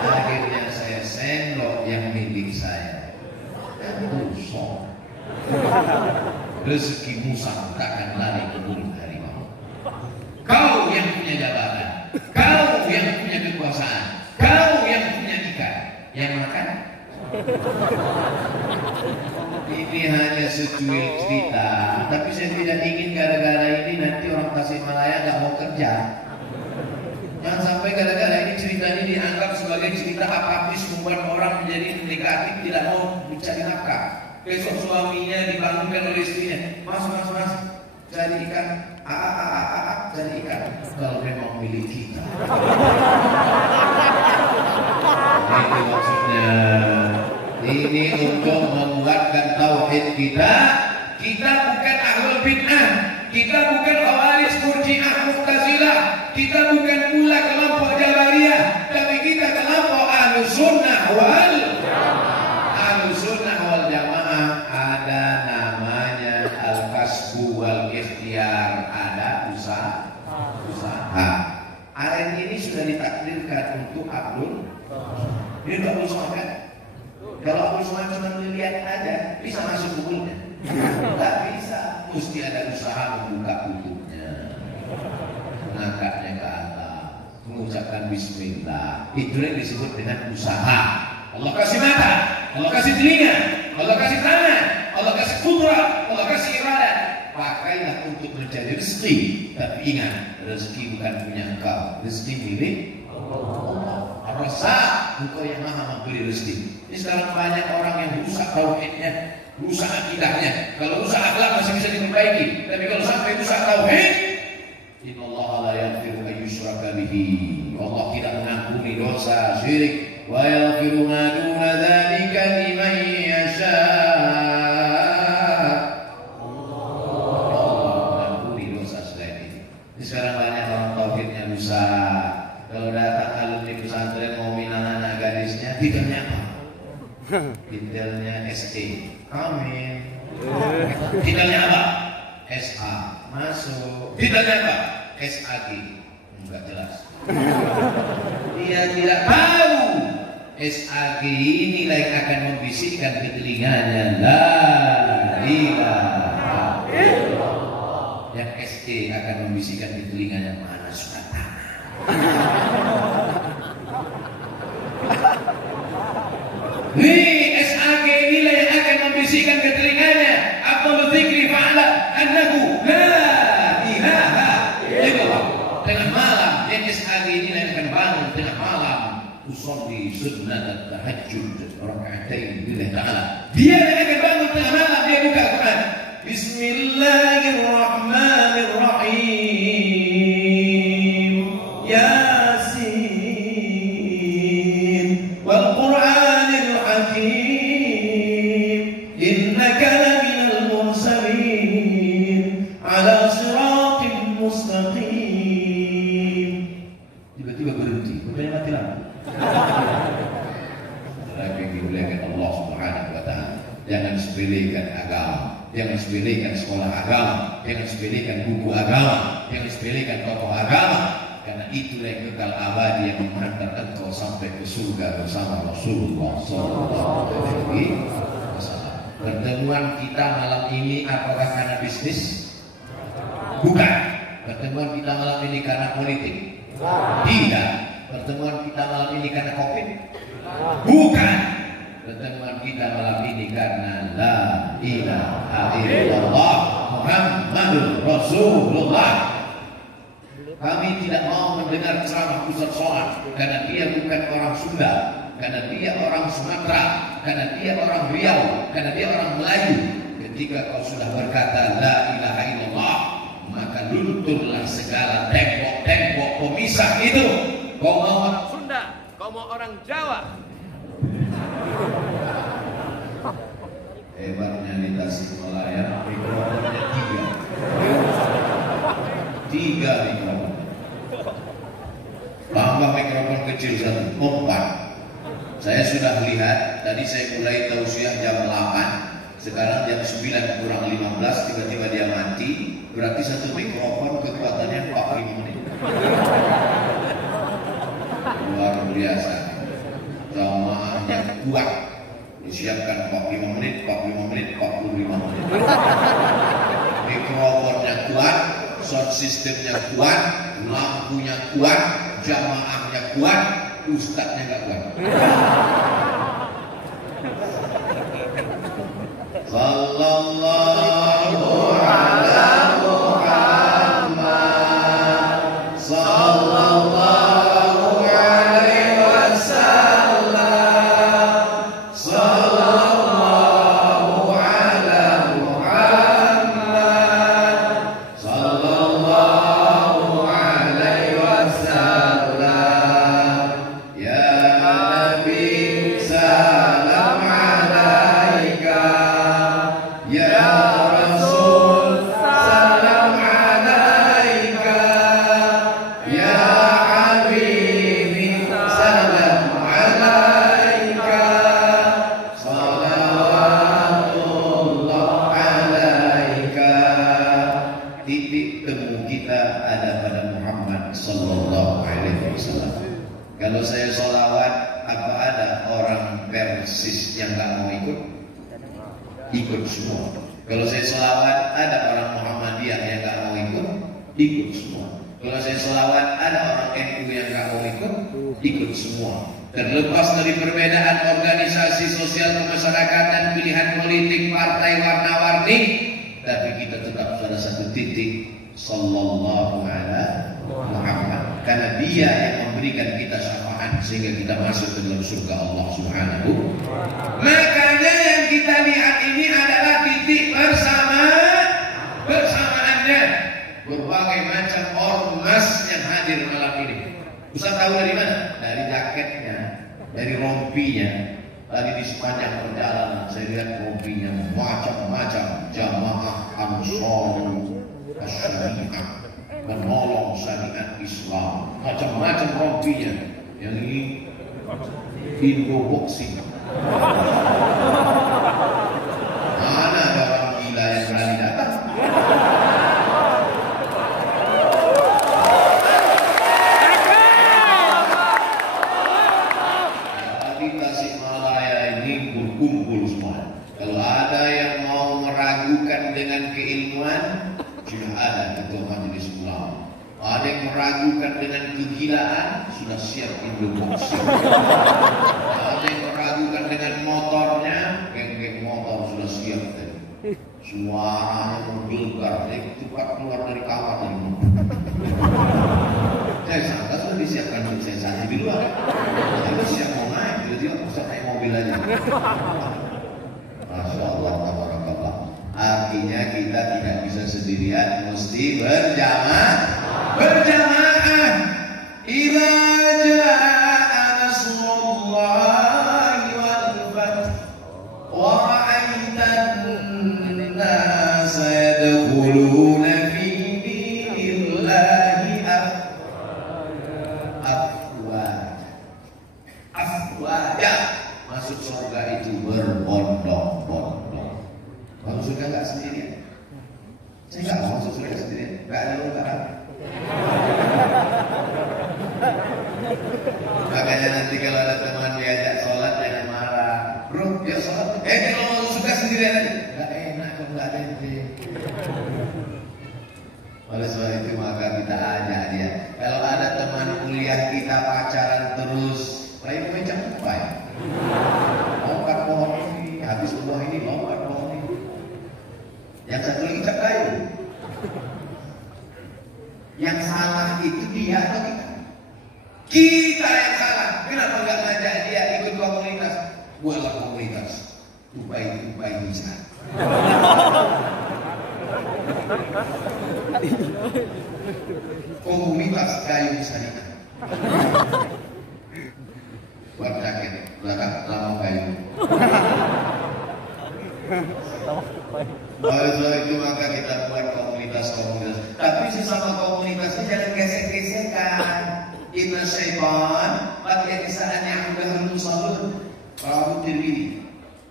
Akhirnya saya sendok yang milik saya. Abdul Somad. Rezeki Musa takkan lari ke mulut harimau. Kau yang punya jabatan, kau yang punya kekuasaan, kau yang punya ikan, yang makan. Ini hanya secuil cerita, tapi saya tidak ingin gara-gara ini nanti orang Tasikmalaya nggak mau kerja. Jangan sampai gara-gara ini cerita ini dianggap sebagai cerita apatis, membuat orang menjadi negatif, tidak mau mencari nafkah. Besok suaminya dibangunkan oleh istrinya, mas, cari ikan, cari ikan. Kalau memang milik kita. Ini maksudnya. Ini untuk menguatkan tauhid kita. Kita bukan ahlul bid'ah, kita bukan khawarij, murji'ah, mu'tazilah, kita bukan pula kelompok jabariyah, tapi kita kelompok ahlus sunnah wal jamaah. Ada namanya al-kasbu wal ikhtiar, ada usaha. Aren ini ditakdirkan untuk Abdul. Ini nggak Abdul Somad kan? Kalau Abdul Somad cuma melihat aja, bisa masuk kubulnya? Nggak bisa. Mesti ada usaha membuka tutupnya, mengangkatnya ke atas, mengucapkan Bismillah. Itu yang disebut dengan usaha. Allah kasih mata, Allah kasih telinga, Allah kasih tangan, Allah kasih kudrah, Allah kasih iradah. Pakailah untuk mencari rezeki. Tapi ingat, rezeki bukan punya engkau, rezeki milik Allah. Ar-Razzaq, engkau yang maha memberi rezeki. Ini sekarang banyak orang yang rusak tauhidnya, rusak akidahnya. Kalau rusak akhlak masih bisa diperbaiki, tapi kalau sampai rusak tauhid, innallaha la yaghfiru an yushraka bihi. Allah tidak mengampuni dosa syirik. Wa yaghfiru ma duna dzalika liman yasha. Sekarang banyak orang tauhidnya rusak. Kalau datang alumni pesantren mau minang anak gadisnya, titelnya apa? Titelnya SE. Amin. Titelnya apa? SA. Masuk. Titelnya apa? SAG. Enggak jelas. Dia tidak tahu SAG ini yang akan membisikkan ke telinganya. La ilaha illallah. Yang SE akan membisikkan di telinganya, mana sudah tanah. Nih SAG inilah yang akan membisikkan ke telinganya. Abdul Dzikri fa'ala annahu la ilaha illallah. Tengah malam yang SAG inilah yang akan bangun tengah malam, usolli sunnat tahajjud raka'atain lillahi ta'ala. Dia yang akan bangun tengah malam, dia buka Quran. Bismillahirrahmanirrahim. Yasin wal Qur'anil Hakim. Innaka laminal mursalin ala siratin mustaqim. Tiba-tiba berhenti, bukannya mati lampu. Tapi dimuliakan Allah Subhanahu wa ta'ala. Jangan sepelekan agama. Jangan sepelekan sekolah agama, jangan sepelekan buku agama, jangan sepelekan tokoh agama, karena itulah yang kekal abadi yang menghantar engkau sampai ke surga bersama Rasulullah SAW. Pertemuan kita malam ini apakah karena bisnis? Bukan. Pertemuan kita malam ini karena politik? Tidak. Pertemuan kita malam ini karena COVID? Bukan. Pertemuan kita malam ini karena la ilaha illallah Muhammadur Rasulullah. Kami tidak mau mendengar ceramah Ustaz Somad karena dia bukan orang Sunda, karena dia orang Sumatera, karena dia orang Riau, karena dia orang Melayu. Ketika kau sudah berkata la ilaha illallah, maka lunturlah segala tembok-tembok pemisah itu. Kau mau orang Sunda, kau mau orang Jawa. Hebatnya di Tasikmalaya, mikrofonnya 3 mikrofon. Tambah mikrofon kecil 1, 4. Saya sudah lihat, tadi saya mulai tausiah jam 8, sekarang jam 9 kurang 15, tiba-tiba dia mati. Berarti satu mikrofon kekuatannya 45 menit. Luar biasa. Jamaahnya kuat. Disiapkan 45 menit, 45 menit, 45 menit. Mikrofonnya kuat, sound systemnya kuat, lampunya kuat, jamaahnya kuat, ustadznya nggak kuat. Sallallahu ala Muhammad, sallallahu alaihi wasallam, sallallahu ala Muhammad, sallallahu alaihi wasallam. Ya Nabi salam alaika, ya Rasul salam alaika, ya Habibi salam alaika, salawatullah alaika. Titik temu kita ada pada Muhammad sallallahu alaihi wasallam. Kalau saya sholawat, apa ada orang Persis yang nggak mau ikut? Ikut semua. Kalau saya sholawat, ada orang Muhammadiyah yang nggak mau ikut? Ikut semua. Kalau saya sholawat, ada orang NU yang nggak mau ikut? Ikut semua. Terlepas dari perbedaan organisasi sosial kemasyarakatan, pilihan politik, partai warna-warni, tapi kita tetap pada satu titik, sallallahu alaihi Muhammad. Karena dia yang memberikan kita syafaat sehingga kita masuk ke dalam surga Allah Subhanahu. Makanya yang kita lihat ini adalah titik bersamaannya. Berbagai macam ormas yang hadir malam ini. Ustaz tahu dari mana? Dari jaketnya, dari rompinya. Tadi di sepanjang perjalanan saya lihat rompinya macam-macam. Jamaah Ansarul Syariah, menolong syariat Islam, macam-macam rompinya. Yang ini Indoboxing. Mana ada orang gila yang berani datang? Di Tasikmalaya ini berkumpul semua. Kalau ada yang mau meragukan dengan keilmuan, sudah ada ketua majelis ulama. Ada yang meragukan dengan kegilaan, sudah siap Indoboxing. Ada yang meragukan dengan motornya, geng-geng motor sudah siap. Suaranya menggelegar, cepat keluar dari kamar ini. Saya sangka sudah disiapkan untuk saya saja di luar. Tapi siap mau naik, tiba-tiba bisa naik mobil aja. Masya Allah, tabarakallah. Artinya kita tidak bisa sendirian, mesti berjamaah. Idza jaa nasrullahi wal fath wa ra'aitan nasa yadkhuluna fi dinillahi afwaja. Masuk surga itu berbondong-bondong. Masuk surga nggak sendirian. Saya nggak mau masuk surga sendirian. Nggak ada longgaran. Makanya nanti kalau ada teman diajak sholat jangan marah. Bro, ya sholat. Kalau masuk surga sendirian aja. Nggak enak kalau nggak ada ente. Oleh sebab itu maka kita ajak dia. Kalau ada teman kuliah kita pacaran terus, lain macam apa ya? Lompat pohon ini, habis buah ini lompat pohon ini. Yang satu lagi cap kayu. Yang salah itu dia atau kita? Kita yang salah. Kenapa nggak ngajak dia ikut komunitas? Buatlah komunitas. Tupai bisa. Komunitas kayu syariah. Buat jaket belakang lama kayu. Oleh sebab itu maka kita buat komunitas. Tapi sesama komunitasnya jangan gesek-gesekan. Inna syaitan pakai kisahnya yang dahulu salun Rabu Tirmidzi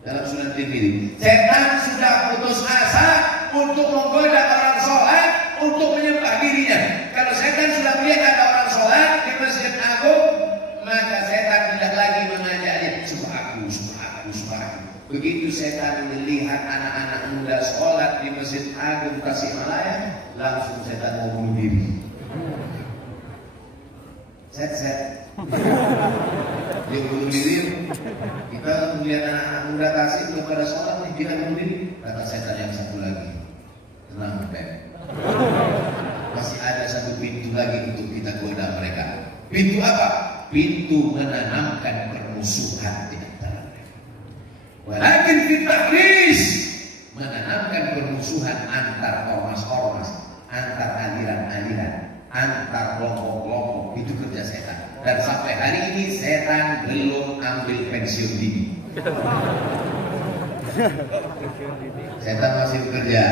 dalam Sunan Tirmidzi. Setan sudah putus asa untuk menggoda orang sholat untuk menyembah dirinya. Kalau setan sudah melihat ada orang sholat di Masjid Agung, maka setan tidak lagi mengajaknya subah aku. Begitu setan melihat anak-anak muda sholat di Masjid Agung Tasikmalaya, langsung setan mau bunuh diri. Set. Dia bunuh diri. Kita melihat anak-anak muda Tasik belum pada sholat nih, dia bunuh diri. Kata setan yang satu lagi, tenang Beb. Masih ada satu pintu lagi untuk kita goda mereka. Pintu apa? Pintu menanamkan permusuhan di antara mereka. Walakin fitahris, menanamkan permusuhan antar ormas-ormas, antar aliran-aliran, antar kelompok-kelompok. Itu kerja setan. Dan sampai hari ini setan belum ambil pensiun dini. Setan masih bekerja.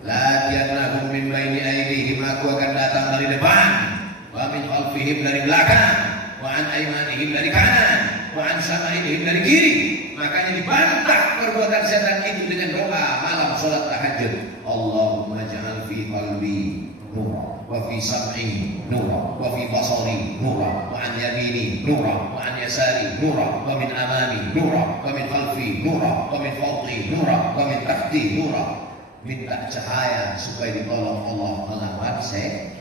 Latihan min baini aydihim, aku akan datang dari depan, wa min khalfihim, dari belakang, wa an aymanihim dari kanan, wa an syama'ilihim dari kiri. Makanya dibantah perbuatan setan itu dengan doa malam salat tahajud. Allahumma ja'al fi qalbi nura, wa fi sam'i nura, wa fi basari nura, wa an yamini nura, wa an yasari nura, wa min amami nura, wa min khalfi nura, wa min fawqi nura, wa min tahti nura. Minta cahaya supaya ditolong Allah melawan setan.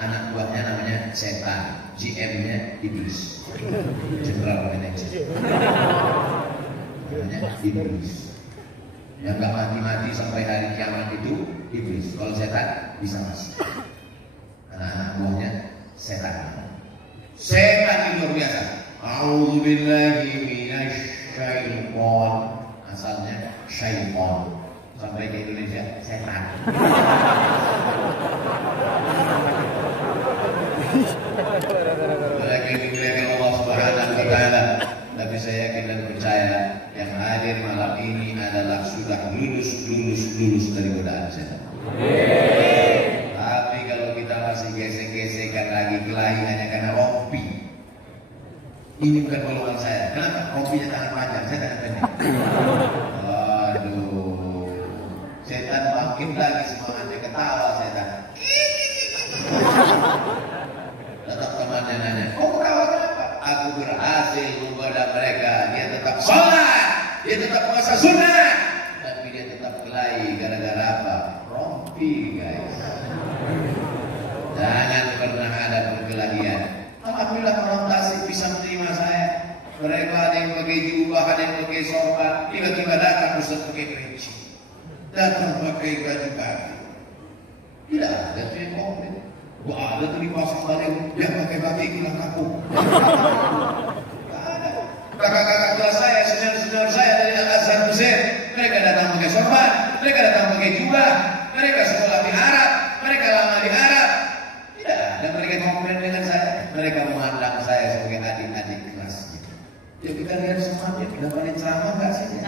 Anak buahnya namanya setan, GM-nya iblis, general manager namanya iblis. Yang gak mati-mati sampai hari kiamat itu iblis. Kalau setan bisa masuk. Anak buahnya setan. Setan itu luar biasa. A'udzubillahi minasyaiton. Asalnya syaiton. Sampai ke Indonesia setan. Lagi Allah Subhanahu wa taala. Tapi saya yakin dan percaya yang hadir malam ini adalah sudah lulus dari godaan setan. Tapi kalau kita masih gesek-gesekan lagi kelahi hanya karena rompi. Ini bukan golongan saya. Kenapa? Rompinya tangan panjang, saya tangan pendek. Aduh. Setan makin lagi semangatnya, ketawa setan. Tetap temannya nanya, kok ketawa kenapa? Aku berhasil menggoda mereka. Dia tetap sholat, dia tetap puasa sunnah, tapi dia tetap kelahi gara-gara apa? Rompi, guys. Jangan pernah ada perkelahian. Alhamdulillah orang Tasik bisa menerima saya. Mereka ada yang pakai jubah, ada yang pakai sorban. Tiba-tiba datang Ustaz pakai peci, datang pakai baju kaki. Tidak ada tuh yang komplain. Gua ada tuh di pasar balik yang pakai batik pulang kampung. Ada. Kakak-kakak kelas saya, senior-senior saya dari Al-Azhar Mesir, mereka datang pakai sorban, mereka datang pakai jubah, mereka sekolah di Arab, mereka lama di Arab. Tidak ada mereka komplain dengan saya. Mereka memandang saya sebagai adik-adik kelasnya. Ya kita lihat semuanya, dapatin ceramah nggak sih?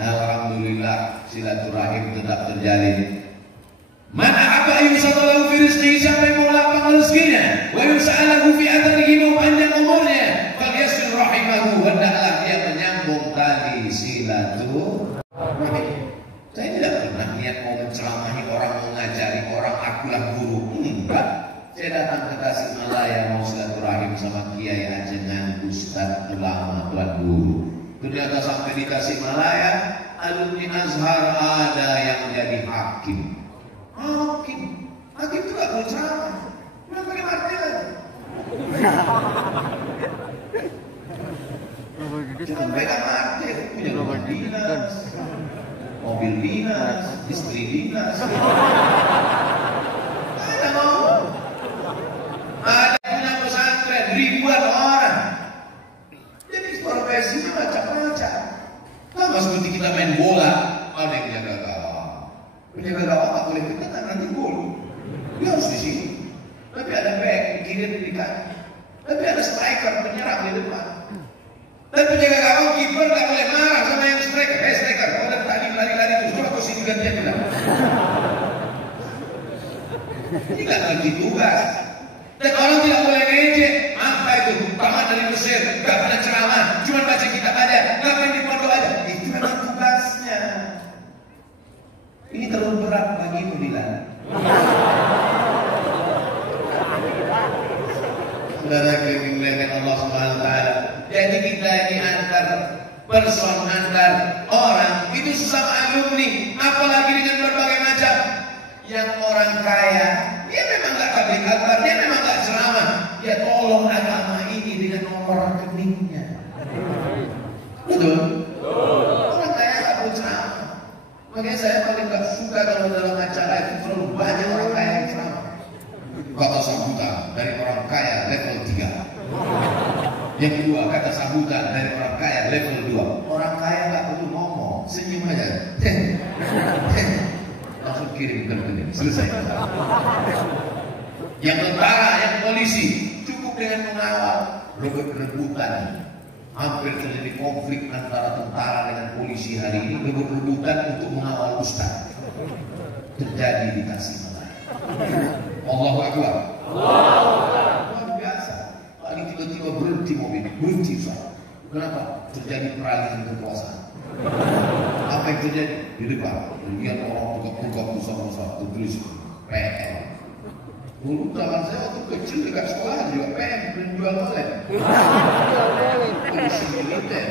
Nah, alhamdulillah silaturahim tetap terjalin. Man ahabba yusallahu fi rizqihi, siapa yang mau lapang rezekinya, wa yus'alahu fi atharihi, mau panjang umurnya, falyasir rahimahu, hendaklah dia menyambung tali silaturahim. Saya tidak pernah niat mau menceramahi orang, mau ngajari orang, akulah guru. Enggak. Saya datang ke Tasikmalaya mau silaturahim sama Kiai Ajengan, Ustaz, ulama, tuan guru. Ternyata sampai di Tasikmalaya, alumni Azhar ada yang menjadi hakim. Hakim itu gak boleh ceramah. Udah pakai martil. Cuma pegang martil, punya rumah dinas, mobil dinas, istri dinas. Ada mau. Ada punya pesantren ribuan orang. Jadi profesinya macam-macam. Sama seperti kita main bola, ada yang jaga gawang. Penjaga gawang tak boleh dekat, nanti gol. Dia harus di sini. Tapi ada back di kiri dan di kanan. Tapi ada striker penyerang di depan. Dan penjaga gawang kiper tak boleh marah sama yang striker. Striker, kau udah tadi lari-lari terus, coba kau sini gantian kita. Ini kan lagi tugas. Dan orang tidak boleh ngejek. Apa itu? Paman dari Mesir, gak pernah ceramah, cuma baca kitab aja, ngapain di pondok aja. Itu memang tugasnya. Ini terlalu berat bagimu, Dilan. Saudara kemuliaan Allah Subhanahu wa taala. Jadi kita ini antar person, antar orang itu sesama alumni, apalagi dengan berbagai macam. Yang orang kaya, dia memang gak tabligh akbar, dia memang gak ceramah, dia tolong agama ini dengan nomor rekeningnya. Betul? Orang kaya gak perlu ceramah. Makanya saya paling gak suka kalau dalam acara itu terlalu banyak orang kaya yang ceramah. Kata sambutan dari orang kaya level 3. Yang kedua, kata sambutan dari orang kaya level 2. Orang kaya gak perlu ngomong, senyum aja. Langsung kirim ke rekening, selesai. Yang tentara, yang polisi cukup dengan mengawal. Rebut-rebutan, hampir terjadi konflik antara tentara dengan polisi hari ini. Rebut-rebutan untuk mengawal ustaz. Terjadi di Tasikmalaya. Allahu Akbar. Kenapa? Terjadi peralihan kekuasaan. Apa yang terjadi? Di depan, lihat orang buka-buka besar-besar tertulis PM. Dulu zaman saya waktu kecil dekat sekolah juga PM jual boleh. Polisi militer,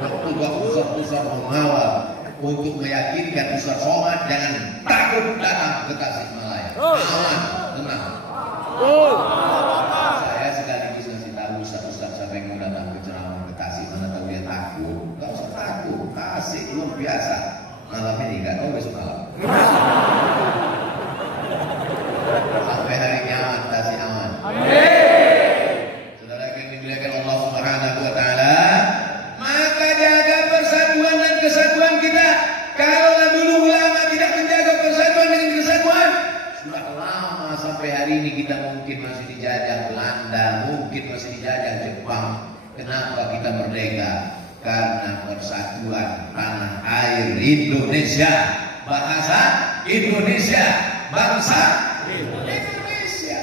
buka besar-besar mengawal untuk meyakinkan Ustaz Somad jangan takut datang ke Tasikmalaya. Aman, tenang. Saya sekaligus ngasih tahu Ustaz-Ustaz siapa yang mau datang ke ceramah ke Tasik, mana tahu dia takut. Gak usah takut, Tasik luar biasa. Malam ini gak tahu besok malam. Sampai hari kiamat Tasik aman. Saudara yang dimuliakan Allah Subhanahu wa taala, maka jaga persatuan dan kesatuan kita. Kalau dulu ulama tidak menjaga persatuan dan kesatuan, sudah lama sampai hari ini kita mungkin masih dijajah Belanda, mungkin masih dijajah Jepang. Kenapa kita merdeka? Karena persatuan tanah air Indonesia, bahasa Indonesia, bangsa Indonesia.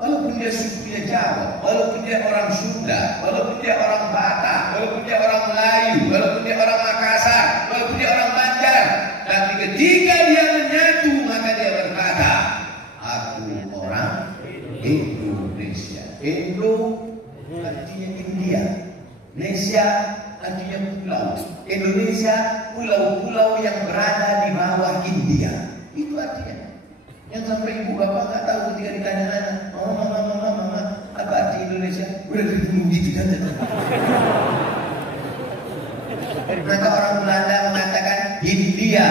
Walaupun dia sukunya Jawa, walaupun dia orang Sunda, walaupun dia orang Batak, walaupun dia orang Melayu, walaupun dia orang Makassar, walaupun dia orang Banjar, tapi ketika dia menyatu maka dia berkata, aku orang Indonesia. Indo artinya India, Indonesia artinya pulau. Indonesia pulau-pulau yang berada di bawah India. Itu artinya. Yang sampai ibu bapak nggak tahu ketika ditanya anak, mama, apa arti Indonesia? Udah dibunuh gitu kan? Maka orang Belanda mengatakan Hindia,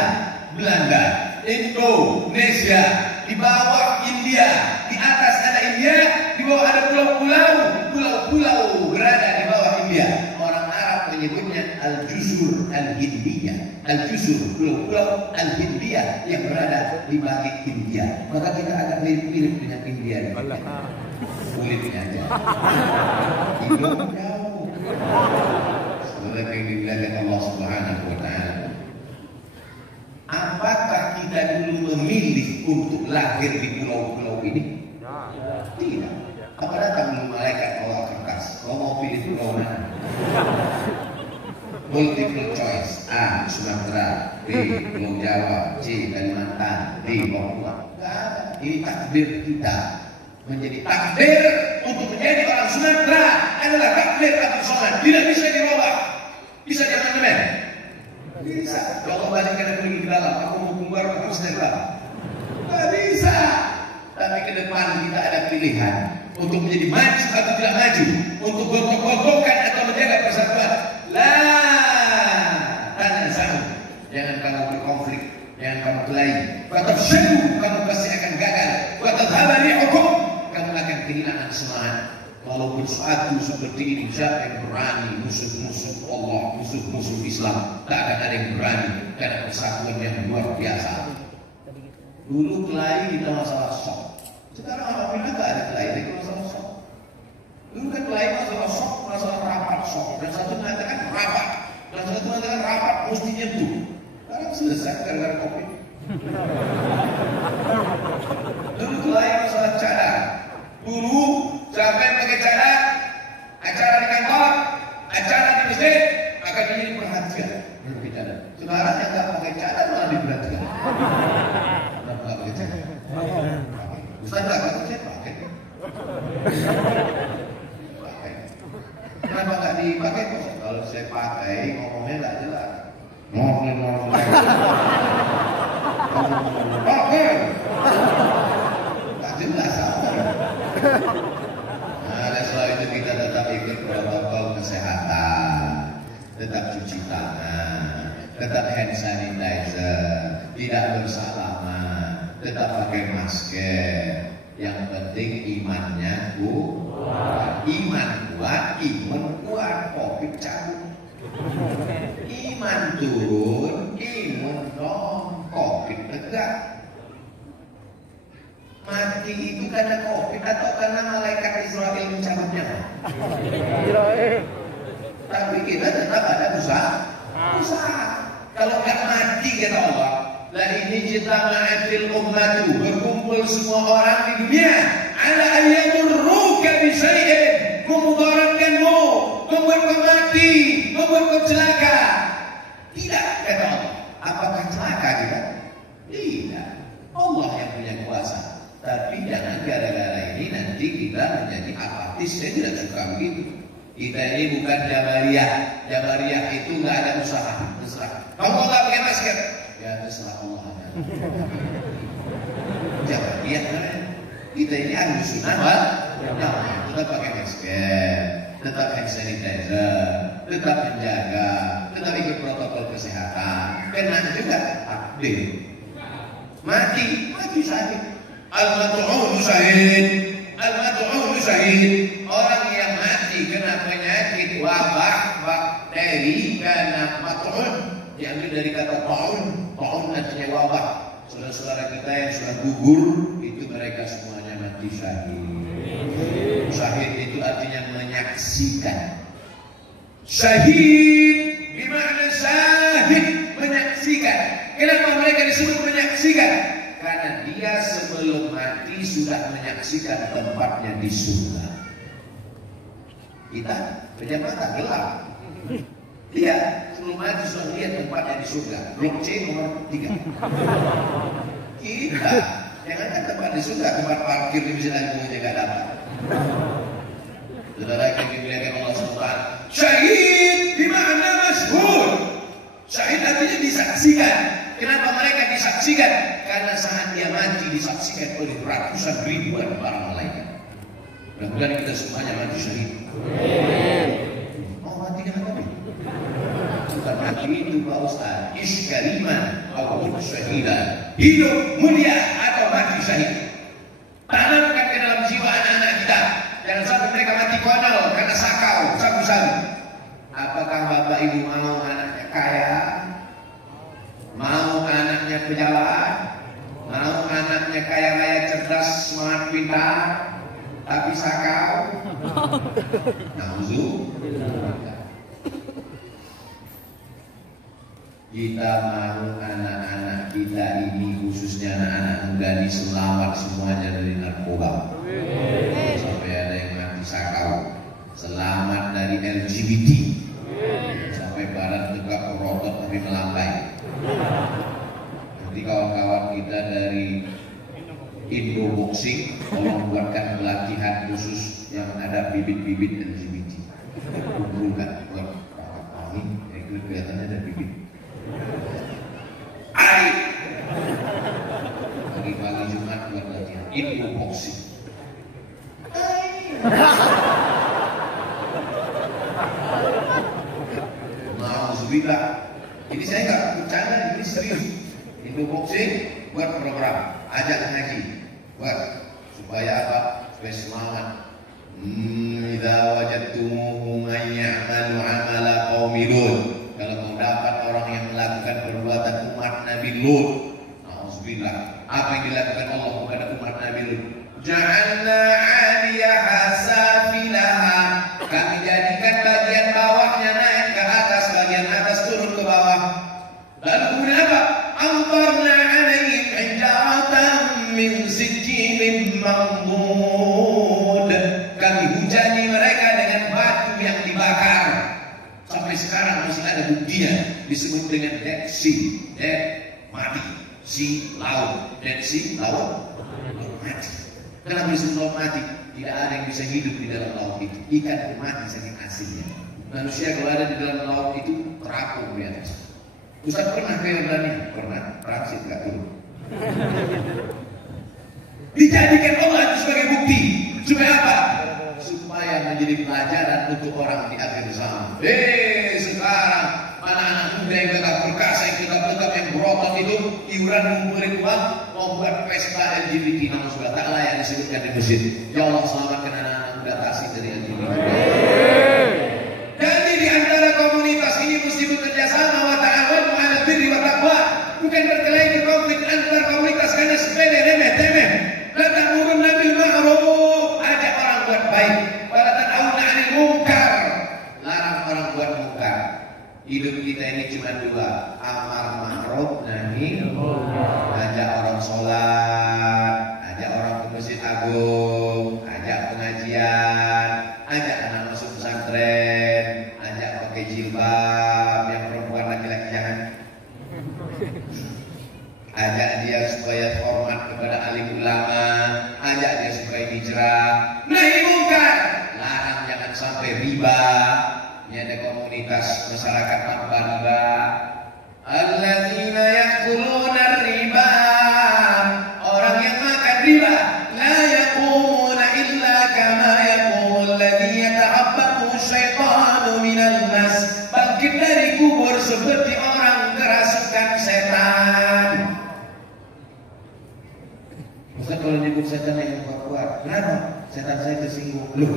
Belanda, Indonesia, di bawah India, di atas ada India, di bawah ada pulau-pulau, pulau-pulau berada di bawah India. Orang Arab menyebutnya Al-Juzur Al-Hindiyah, Al-Juzur, pulau-pulau Al-Hindiyah yang berada di balik India. Maka kita agak mirip-mirip dengan India. Kulitnya aja. Itu jauh. Sebenarnya yang dibilang Allah Subhanahu wa taala. Apakah kita dulu memilih untuk lahir di pulau-pulau ini? Tidak. Apa datang dulu malaikat bawa kertas? Kau mau pilih pulau mana? Multiple choice. A. Sumatera, B. Pulau Jawa, C. Kalimantan, D. Papua. Ini takdir kita. Menjadi takdir untuk menjadi orang Sumatera adalah takdir Abdul Somad. Tidak bisa dirubah. Bisa diamandemen? Bisa. Kalau balikkan dulu di dalam, aku mau keluar ke Musnah. Tidak bisa. Tapi ke depan kita ada pilihan untuk menjadi maju atau tidak maju, untuk bergotong-gotongkan atau menjaga persatuan. Jangan kamu berkonflik, jangan kamu kelahi. Fatafshalu, kamu pasti akan gagal. Watathabari hukum, kamu akan kehilangan semangat. Walaupun suatu seperti ini, siapa yang berani musuh-musuh Allah, musuh-musuh Islam, tak akan ada yang berani karena persatuan yang luar biasa. Dulu kelahi kita masalah sok. Sekarang alhamdulillah tak ada kelahi lagi masalah sok. Dulu kan kelahi masalah sok, masalah rapat sok. Dan satu mengatakan rapat, dan satu mengatakan rapat mesti nyentuh. Sekarang selesai gara-gara kopi. Dulu kelahi masalah cadar. Dulu siapa yang pakai cadar, acara di kantor, acara di masjid, akan menjadi perhatian. Sekarang yang tak pakai cadar malah diperhatikan. Kenapa tak pakai cadar? Ustaz tak pakai, saya pakai. Kenapa nggak dipakai? Kalau saya pakai, ngomongnya nggak jelas. Ngomong. Pakai. Nggak jelas apa. Nah, dan setelah itu kita tetap ikut protokol kesehatan, tetap cuci tangan, tetap hand sanitizer, tidak bersalaman, tetap pakai masker. Yang penting imannya kuat. Iman kuat, imun kuat, COVID cabut. Iman turun, imun dong, COVID tegak. Mati itu karena COVID atau karena malaikat Israel mencabutnya? Tapi kita tetap ada usaha. Kalau nggak mati kata Allah, la ini jitama'atil ummatu, berkumpul semua orang di dunia, ala ayyadurruka bisyai'in, memudaratkanmu, membuat jangan gara-gara ini nanti kita menjadi apatis. Saya tidak suka begitu. Kita ini bukan Jabariyah. Jabariyah itu nggak ada usaha. Terserah. Kamu nggak pakai masker? Ya terserah Allah. Jabariyah kan? Kita ini ahli sunnah, tetap pakai masker, tetap hand sanitizer, tetap menjaga, tetap ikut protokol kesehatan. Kena juga takdir. Mati syahid. Al-mat'un syahid. Al-mat'un syahid. Orang yang mati kena penyakit wabah bakteri karena mat'un diambil dari kata ta'un. Ta'un artinya wabah. Saudara-saudara kita yang sudah gugur itu mereka semuanya mati syahid. Syahid itu artinya menyaksikan. Syahid bermakna syahid, menyaksikan. Kenapa mereka disebut menyaksikan? Karena dia sebelum mati sudah menyaksikan tempatnya di surga. Kita punya mata gelap. Dia sebelum mati sudah lihat tempatnya di surga. Blok C nomor 3. Kita jangan tempat di surga, tempat parkir di bisa lagi menjaga dapat. Saudara yang dimuliakan Allah Subhanahu. Syahid bermakna masyhur. Syahid artinya disaksikan. Kenapa mereka disaksikan? Karena saat dia mati disaksikan oleh ratusan ribuan para malaikat. Mudah-mudahan kita semuanya mati syahid. Mau mati dengan apa? Bukan mati itu Pak Ustaz. Iskariman atau syahidan. Hidup mulia atau mati syahid. Tanamkan ke dalam jiwa anak-anak kita. Jangan sampai mereka mati konyol karena sakau, sabu-sabu. Apakah Bapak Ibu mau anaknya kaya? Mau anaknya pejabat? Mau anaknya kaya-kaya, cerdas, semangat, pintar, tapi sakau? Nauzubillah. Kita mau anak-anak kita ini, khususnya anak-anak muda ini, selamat semuanya dari narkoba. Sampai ada yang mati sakau. Selamat dari LGBT. Sampai badan tegak merotot tapi melambai. Nanti kawan-kawan kita dari Indo Boxing membuatkan pelatihan khusus yang ada bibit-bibit LGBT. Bukan buat kami, itu kelihatannya ada bibit. Ayo pagi-pagi Jumat buat latihan Indo Boxing. Nauzubillah. Ini saya nggak bercanda, ini serius. Indo Boxing buat program, ajak ngaji, buat supaya apa? Supaya semangat. Idza wajadtumuhu man ya'malu 'amala qaumi Lut. Kalau mau dapat orang yang melakukan perbuatan umat Nabi Lut, nauzubillah. Apa yang dilakukan Allah kepada umat Nabi Lut? Ja'alna 'aliyaha safilaha. Kami jadikan bagian bawahnya naik ke atas, bagian atas turun ke bawah. Lalu kemudian apa? Amtarna 'alaihim hijaratan min sijilin mandud. Kami hujani mereka dengan batu yang dibakar. Sampai sekarang masih ada buktinya, disebut dengan Dead Sea. Dead, mati. Sea, laut. Dead Sea, laut, mati. Kenapa disebut laut mati? Tidak ada yang bisa hidup di dalam laut itu. Ikan pun mati saking asinnya. Manusia kalau ada di dalam laut itu terapung di atas. Ustaz pernah ke Yordania? Pernah. Transit gak turun. Dijadikan Allah itu sebagai bukti. Supaya apa? Supaya menjadi pelajaran untuk orang di akhir zaman. Sekarang mana anak muda yang tetap perkasa, yang tetap yang berotot itu, iuran ngumpulin uang, mau buat pesta LGBT. Namun sudah tak layak disebutkan di masjid. Ya Allah, selamatkan anak-anak muda Tasik dari LGBT. Jadi di antara komunitas ini mesti bekerja sama, wa ta'awanu 'alal birri wa taqwa. Bukan berkelahi berkonflik antar komunitas karena sepele remeh temeh. La ta'murunna bil ma'ruf, ajak orang buat baik. Wa la tanhauna 'anil munkar, larang orang buat munkar. Hidup kita ini cuma dua, amar ma'ruf nahi munkar. Ajak orang sholat, ajak orang ke masjid agung, ajak pengajian, ajak anak masuk pesantren, ajak pakai jilbab, yang perempuan laki-laki jangan. Ajak dia supaya hormat kepada alim ulama, ajak hijrah. Nahi mungkar, larang jangan sampai riba. Ini ada komunitas masyarakat tanpa riba. Alladzina ya'kuluna riba, orang yang makan riba. La yaqumuna illa kama yaqumul ladzi yata'abbatu syaitanu minal mas. Bangkit dari kubur seperti orang kerasukan setan. Ustaz, kalau nyebut setan yang kuat, kenapa? Setan saya tersinggung. Loh.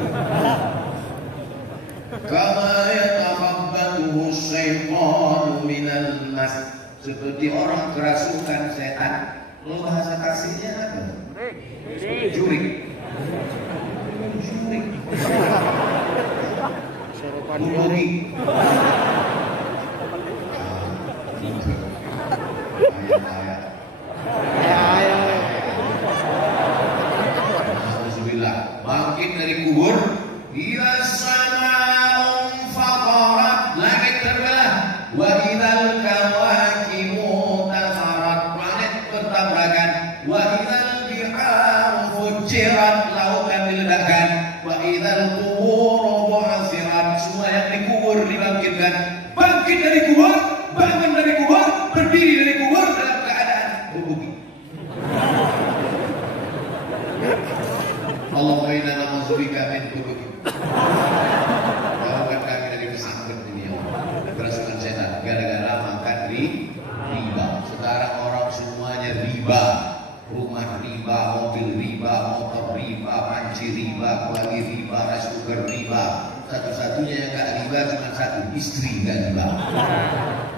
Kama yata'abbatu syaitanu minal mas. Seperti orang kerasukan setan. Lo bahasa kasihnya apa? Jurik. Jurik. Bulogi. Alhamdulillah. Bangkit dari kubur. Ya sama'un fatarat. Langit terbelah. Wa idzal kawakibu tasarat. Planet bertabrakan. Wa idzal biharu fujirat. Lautan diledakkan. Wa idzal quburu bu'asirat. Semua yang dikubur dibangkitkan. Bangkit dari kubur, bangun dari kubur, berdiri dari kubur dalam keadaan berbukit. Allahumma inna na'udzubika min bubuki. Jauhkan kami dari kesambet ini, ya Allah. Kerasukan setan gara-gara makan riba. Sekarang orang semuanya riba. Rumah riba, mobil riba, motor riba, panci riba, kuali riba, rice cooker riba. Satu-satunya yang gak riba cuma satu, istri gak riba.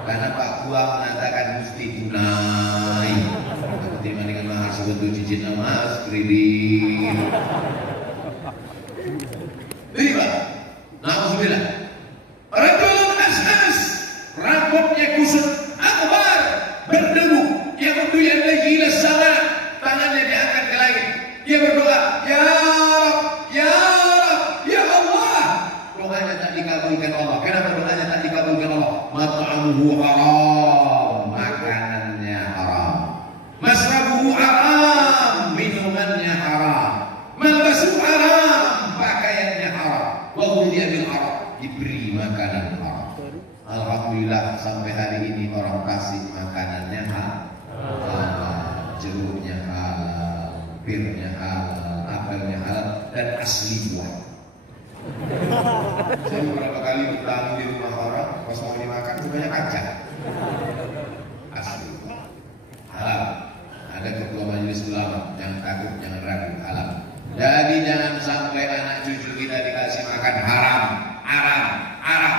Karena Pak Kua mengatakan mesti tunai. Aku terima dengan mahar sebentuk cincin emas, kredit. Riba. Na'udzubillah. Rajulun as'as, rambutnya kusut, akbar, berdebu, ya'udu yadayhi ila sama, tangannya diangkat ke langit. Dia berdoa, ya Rabb, ya Rabb, ya Allah. Doanya tak dikabulkan Allah. Kenapa doanya tak dikabulkan Allah? Mat'amuhu haram, makanannya haram. Masrabuhu haram, minumannya haram. Malbasuhu haram, pakaiannya haram. Wa ghudhiya bil haram, diberi makanan haram. Alhamdulillah sampai hari ini orang kasih makanannya halal, jeruknya halal, birnya halal, apelnya halal, dan asli buah. Saya beberapa kali bertamu di rumah orang, pas mau dimakan banyak kacang. Asli halal. Ada ketua majelis ulama, jangan takut, jangan ragu, halal. Jadi jangan sampai anak cucu kita dikasih makan haram, haram, haram.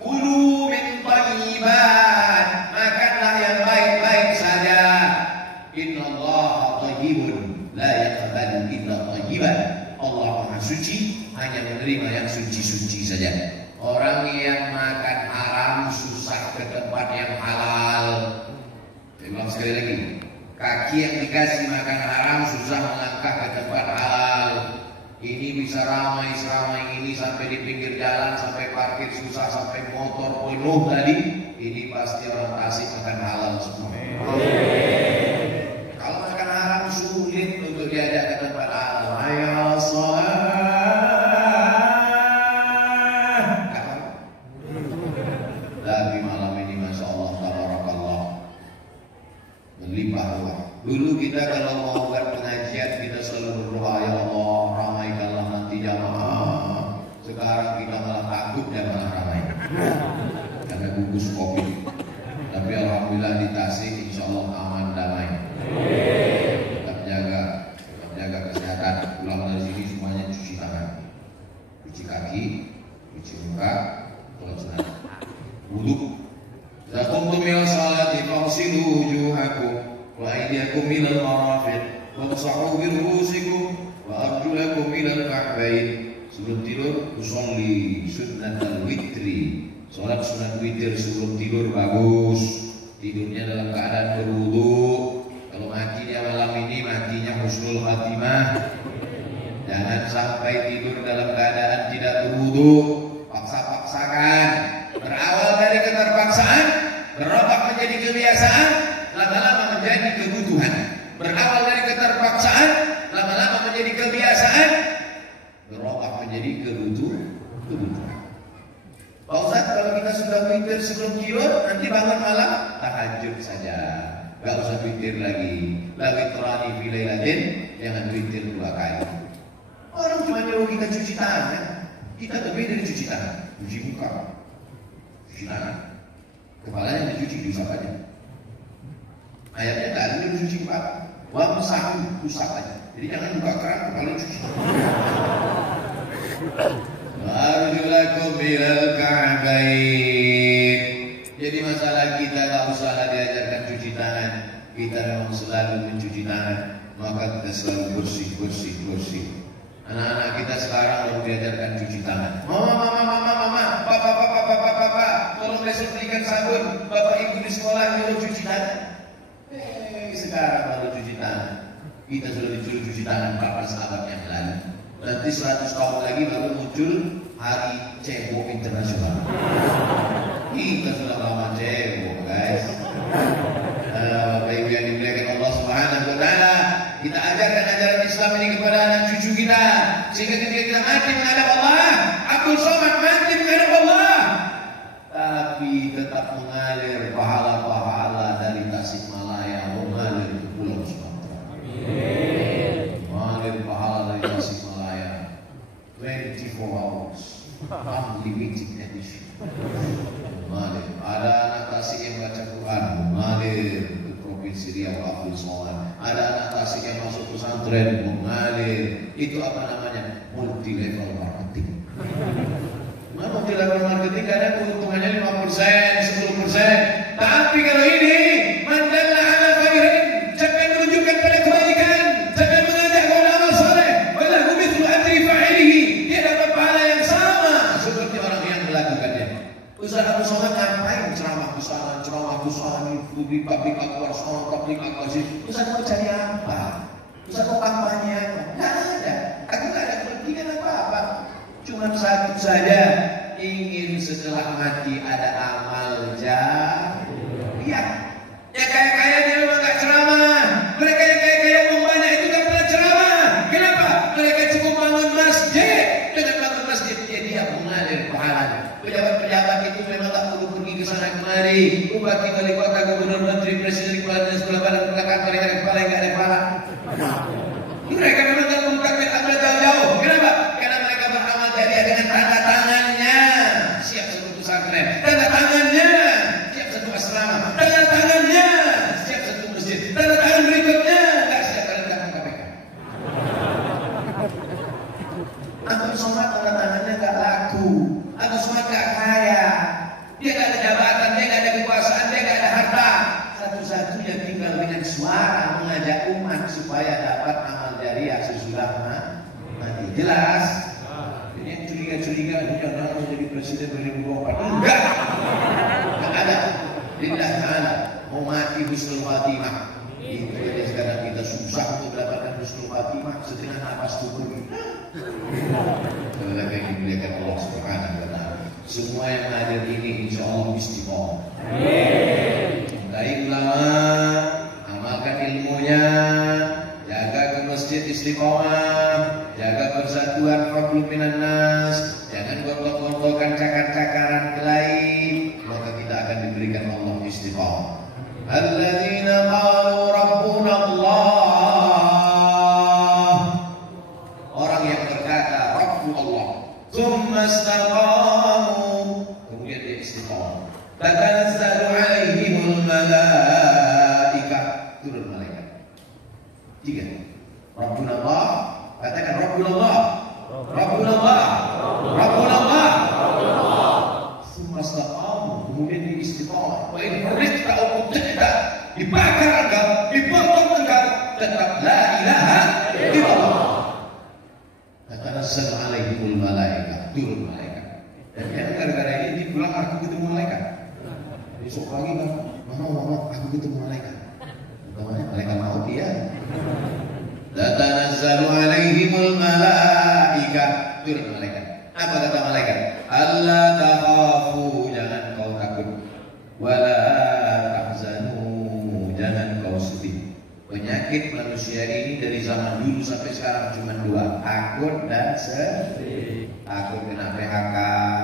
Kulu min thayyibat, makanlah yang baik-baik saja. Innallaha thayyibun la yaqbalu illa thayyiban. Allah Maha Suci, hanya menerima yang suci-suci saja. Orang yang makan haram susah ke tempat yang halal. Saya ulang sekali lagi. Kaki yang dikasih makan haram susah melangkah ke tempat halal. Ini bisa ramai seramai ini sampai di pinggir jalan, sampai parkir susah, sampai motor penuh tadi. Ini pasti orang Tasik makan halal semua. Kalau makan haram sulit untuk diajak ke tempat halal. Ayo sholat. Tapi malam ini masya Allah, tabarakallah, berlimpah ruah. Dulu kita kalau mau buat pengajian kita selalu berdoa, ya Allah ramaikanlah nanti jamaah. Sekarang kita malah takut jamaah ramai karena gugus Covid. Tapi alhamdulillah di Tasik insya Allah aman damai. Tetap jaga kesehatan. Pulang dari sini semuanya cuci tangan, cuci kaki, cuci muka, sholat sunat, wudu. Idza qumtum ila sholati faghsilu wujuhakum wa aydiyakum ilal marafiq wamsahu bi ru'usikum wa arjulakum ilal ka'bayn. Sebelum tidur usolli sunnatal witri, sholat sunat witir sebelum tidur bagus. Tidurnya dalam keadaan berwudu. Kalau mati dia malam ini matinya husnul khatimah. Jangan sampai tidur dalam keadaan tidak berwudu. Paksa-paksakan. Berawal dari keterpaksaan, berubah menjadi kebiasaan, lama-lama menjadi kebutuhan. Berawal dari keterpaksaan, lama-lama menjadi kebiasaan, witir sebelum tidur, nanti bangun malam tahajud saja. Gak usah witir lagi. Lagi terani filailatin, jangan witir 2 kali. Orang cuma nyuruh kita cuci tangan, kita lebih dari cuci tangan, cuci muka, cuci tangan, kepalanya dicuci diusap aja. Ayatnya tak ada cuci kepala, wamsahu usap aja. Jadi jangan buka keran, kepala cuci. Arjulakum bilal ka'bain. Jadi masalah kita tak usah diajarkan cuci tangan. Kita memang selalu mencuci tangan, maka kita selalu bersih. Anak-anak kita sekarang baru diajarkan cuci tangan. Mama, papa, tolong besok belikan sabun. Bapak ibu di sekolah nyuruh cuci tangan. Sekarang baru cuci tangan. Kita sudah disuruh cuci tangan berapa sahabat yang lalu. Nanti 100 tahun lagi baru muncul Hari Cebok Internasional. Kita sudah lama cebok, guys. Bapak ibu yang dimuliakan Allah Subhanahu wa taala, kita ajarkan ajaran Islam ini kepada anak cucu kita, sehingga ketika kita mati menghadap Allah, Abdul Somad mati menghadap Allah, tapi tetap mengalir pahala-pahala dari Tasikmalaya mengalir ke Pulau Sumatera. Mengalir pahala dari Tasikmalaya 24 hours unlimited edition. Mengalir. Ada anak Tasik yang baca Quran, mengalir ke Provinsi Riau Abdul Somad. Ada anak Tasik yang masuk pesantren, mengalir. Itu apa namanya? Multi level marketing. Multi level marketing karena keuntungannya 5%, 10%. Tapi kalau ini mandalla ala khairin, siapa yang menunjukkan pada kebaikan, siapa yang mengajak kepada amal soleh, walahu mithlu ajri fa'ilihi, dia dapat pahala yang sama seperti orang yang melakukannya. Ustaz Abdul Somad ngapain ceramah ke sana di pabrik akbar, sekolah pabrik akbar sih? Ustaz mau cari apa? Ustaz mau kampanye apa? Nggak ada. Aku nggak ada kepentingan apa-apa. Cuma satu saja, ingin setelah mati ada amal jariah. Ya kaya-kaya dia memang nggak ceramah. Mereka yang kaya-kaya uang banyak itu nggak pernah ceramah. Kenapa? Mereka cukup bangun masjid. Dengan bangun masjid dia mengalir pahalanya. Pejabat-pejabat itu memang tak perlu pergi ke sana kemari. Bupati, wali kota, gubernur, menteri, presiden, kepala dinas, kepala badan, mereka ada kepala yang nggak ada kepala. Mereka memang tak perlu takbir akbar jauh-jauh. Kenapa? Karena mereka beramal jariah dengan tanda tangannya. Siap satu pesantren. Tanda tangannya siap satu asrama. Tanda tangannya siap satu masjid. Tanda tangan berikutnya nggak siap kalian datang KPK. Abdul Somad tanda tangannya nggak laku. Abdul Somad nggak kaya. Dia nggak ada jabatan, dia nggak ada kekuasaan, dia nggak ada harta. Satu-satunya tinggal dengan suara mengajak umat supaya dapat amal jariah sesudah mati. Jelas? Ini yang curiga-curiga, ini jangan jadi presiden 2024. Enggak ada. Lillah ta'ala mau mati husnul khatimah. Itu aja sekarang kita susah untuk mendapatkan husnul khatimah, setengah napas kubur. Kalau yang dimuliakan Allah Subhanahu wa taala, semua yang hadir ini insya Allah istiqomah. Baik ulama, amalkan ilmunya, jaga ke masjid istiqomah, jaga persatuan hablum minan nas, jangan gontok-gontokan cakar-cakaran kelahi, maka kita akan diberikan Allah istiqomah. Alladzina qalu rabbuna Allah, orang yang berkata Rabbu Allah, tsumma istaqamu, kemudian dia istiqomah. Tatanazzalu alaihimul malaikah, turun malaikat. 3. Rabbuna Allah, katakan Rabbuna Allah, Rabbuna Allah, Rabbuna Allah. Tsumma istaqamu, kemudian dia istiqomah. Wa in hurrita aw qutita, dibakar engkau, dipotong engkau, tetap la ilaha illallah. Tatanazzalu alaihimul malaikah, turun malaikat. Dan gara-gara ini pulang aku ketemu malaikat. Besok pagi kan, mama, aku ketemu malaikat. Namanya malaikat maut dia. Tatanazzalu alaihimul malaikah, turun malaikat. Apa kata malaikat? Allah takhafu, jangan kau takut. Wala tahzanu, jangan kau sedih. Penyakit manusia ini dari zaman dulu sampai sekarang cuma 2, takut dan sedih. Takut kena PHK,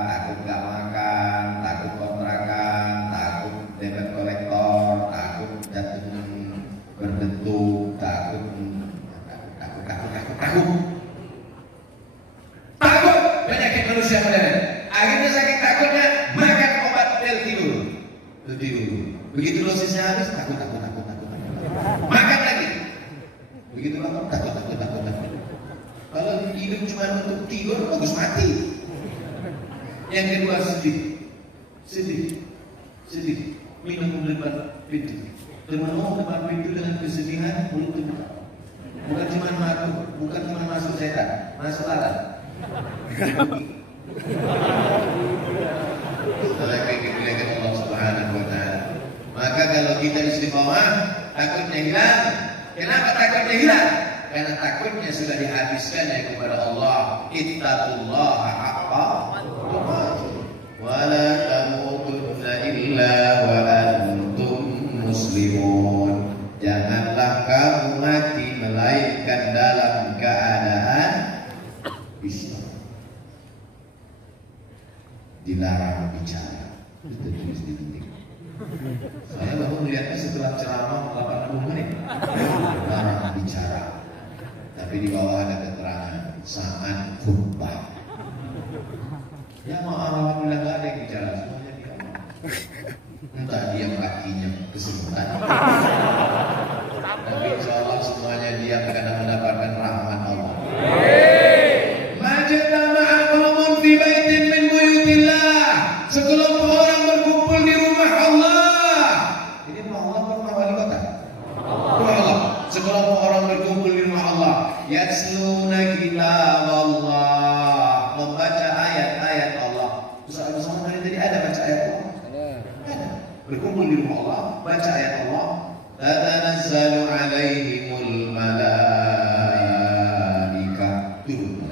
takut gak makan, takut kontrakan, takut. Takut penyakit manusia modern. Akhirnya saking takutnya makan obat pil tidur. Begitu dosisnya habis takut. Makan lagi. Begitu makan takut. Kalau hidup cuma untuk tidur bagus mati. Yang kedua sedih. Minum depan pintu. Termenung depan pintu dengan kesedihan mulut terbuka. Bukan cuma masuk setan, masuk lalat. Setelah kegiatan Allah Subhanahu wa Ta'ala. Maka kalau kita istiqomah, takutnya hilang. Kenapa takutnya hilang? Karena takutnya sudah dihabiskannya kepada Allah. Ittaqullaha haqqa tuqatih wa la tamutunna illa wa antum muslimun. Janganlah kamu mati melainkan dalam keadaan Islam. Dilarang bicara. Itu tulis di dinding. Saya baru melihatnya setelah ceramah 80 menit. Dilarang bicara. Tapi di bawah ada keterangan saat khutbah. Ya alhamdulillah nggak ada yang bicara, semuanya diam. Entah diam kakinya kesemutan. Tapi insya Allah semuanya diam karena mendapatkan rahmat Allah. Majtama'a qaumun fi baitin min buyutillah. Sekelompok orang berkumpul di rumah Allah. Ini rumah Allah atau rumah wali kota? Rumah Allah. Sekelompok orang berkumpul di rumah Allah. Yasluna kitab Allah, membaca ayat-ayat Allah. Bersama tadi ada baca ayat Allah? Ada. Berkumpul di rumah Allah, baca ayat Allah. Tatanazzalu alaihimul malaika. Turun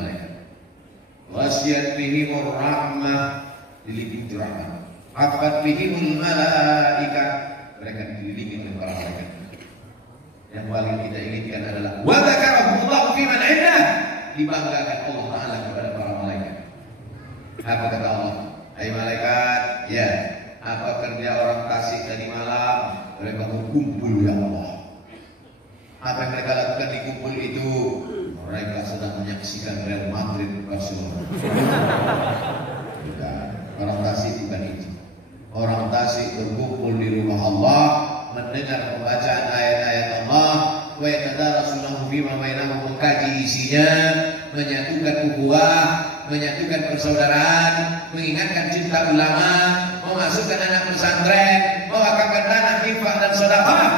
malaikat. Wasiyat bihimur rahmah, diliputi rahmat. Hafat bihimul malaika, mereka diliputi oleh para malaikat. Yang paling kita inginkan adalah wa dzakarahumullahu fi man 'indah, dibanggakan Allah Ta'ala kepada para malaikat. Apa kata Allah? Hai malaikat, ya, apa kerja orang Tasik tadi malam? Mereka berkumpul ya Allah. Apa yang mereka lakukan di kumpul itu? Mereka sedang menyaksikan Real Madrid Barcelona. Bukan. Orang Tasik bukan itu. Orang Tasik berkumpul di rumah Allah, mendengar pembacaan ayat-ayat Allah, wa yatadarasunahu fima bainahum, mengkaji isinya, menyatukan ukhuwah, menyatukan persaudaraan, mengingatkan cinta ulama, memasukkan anak pesantren, mewakafkan dana hifah dan sedekah.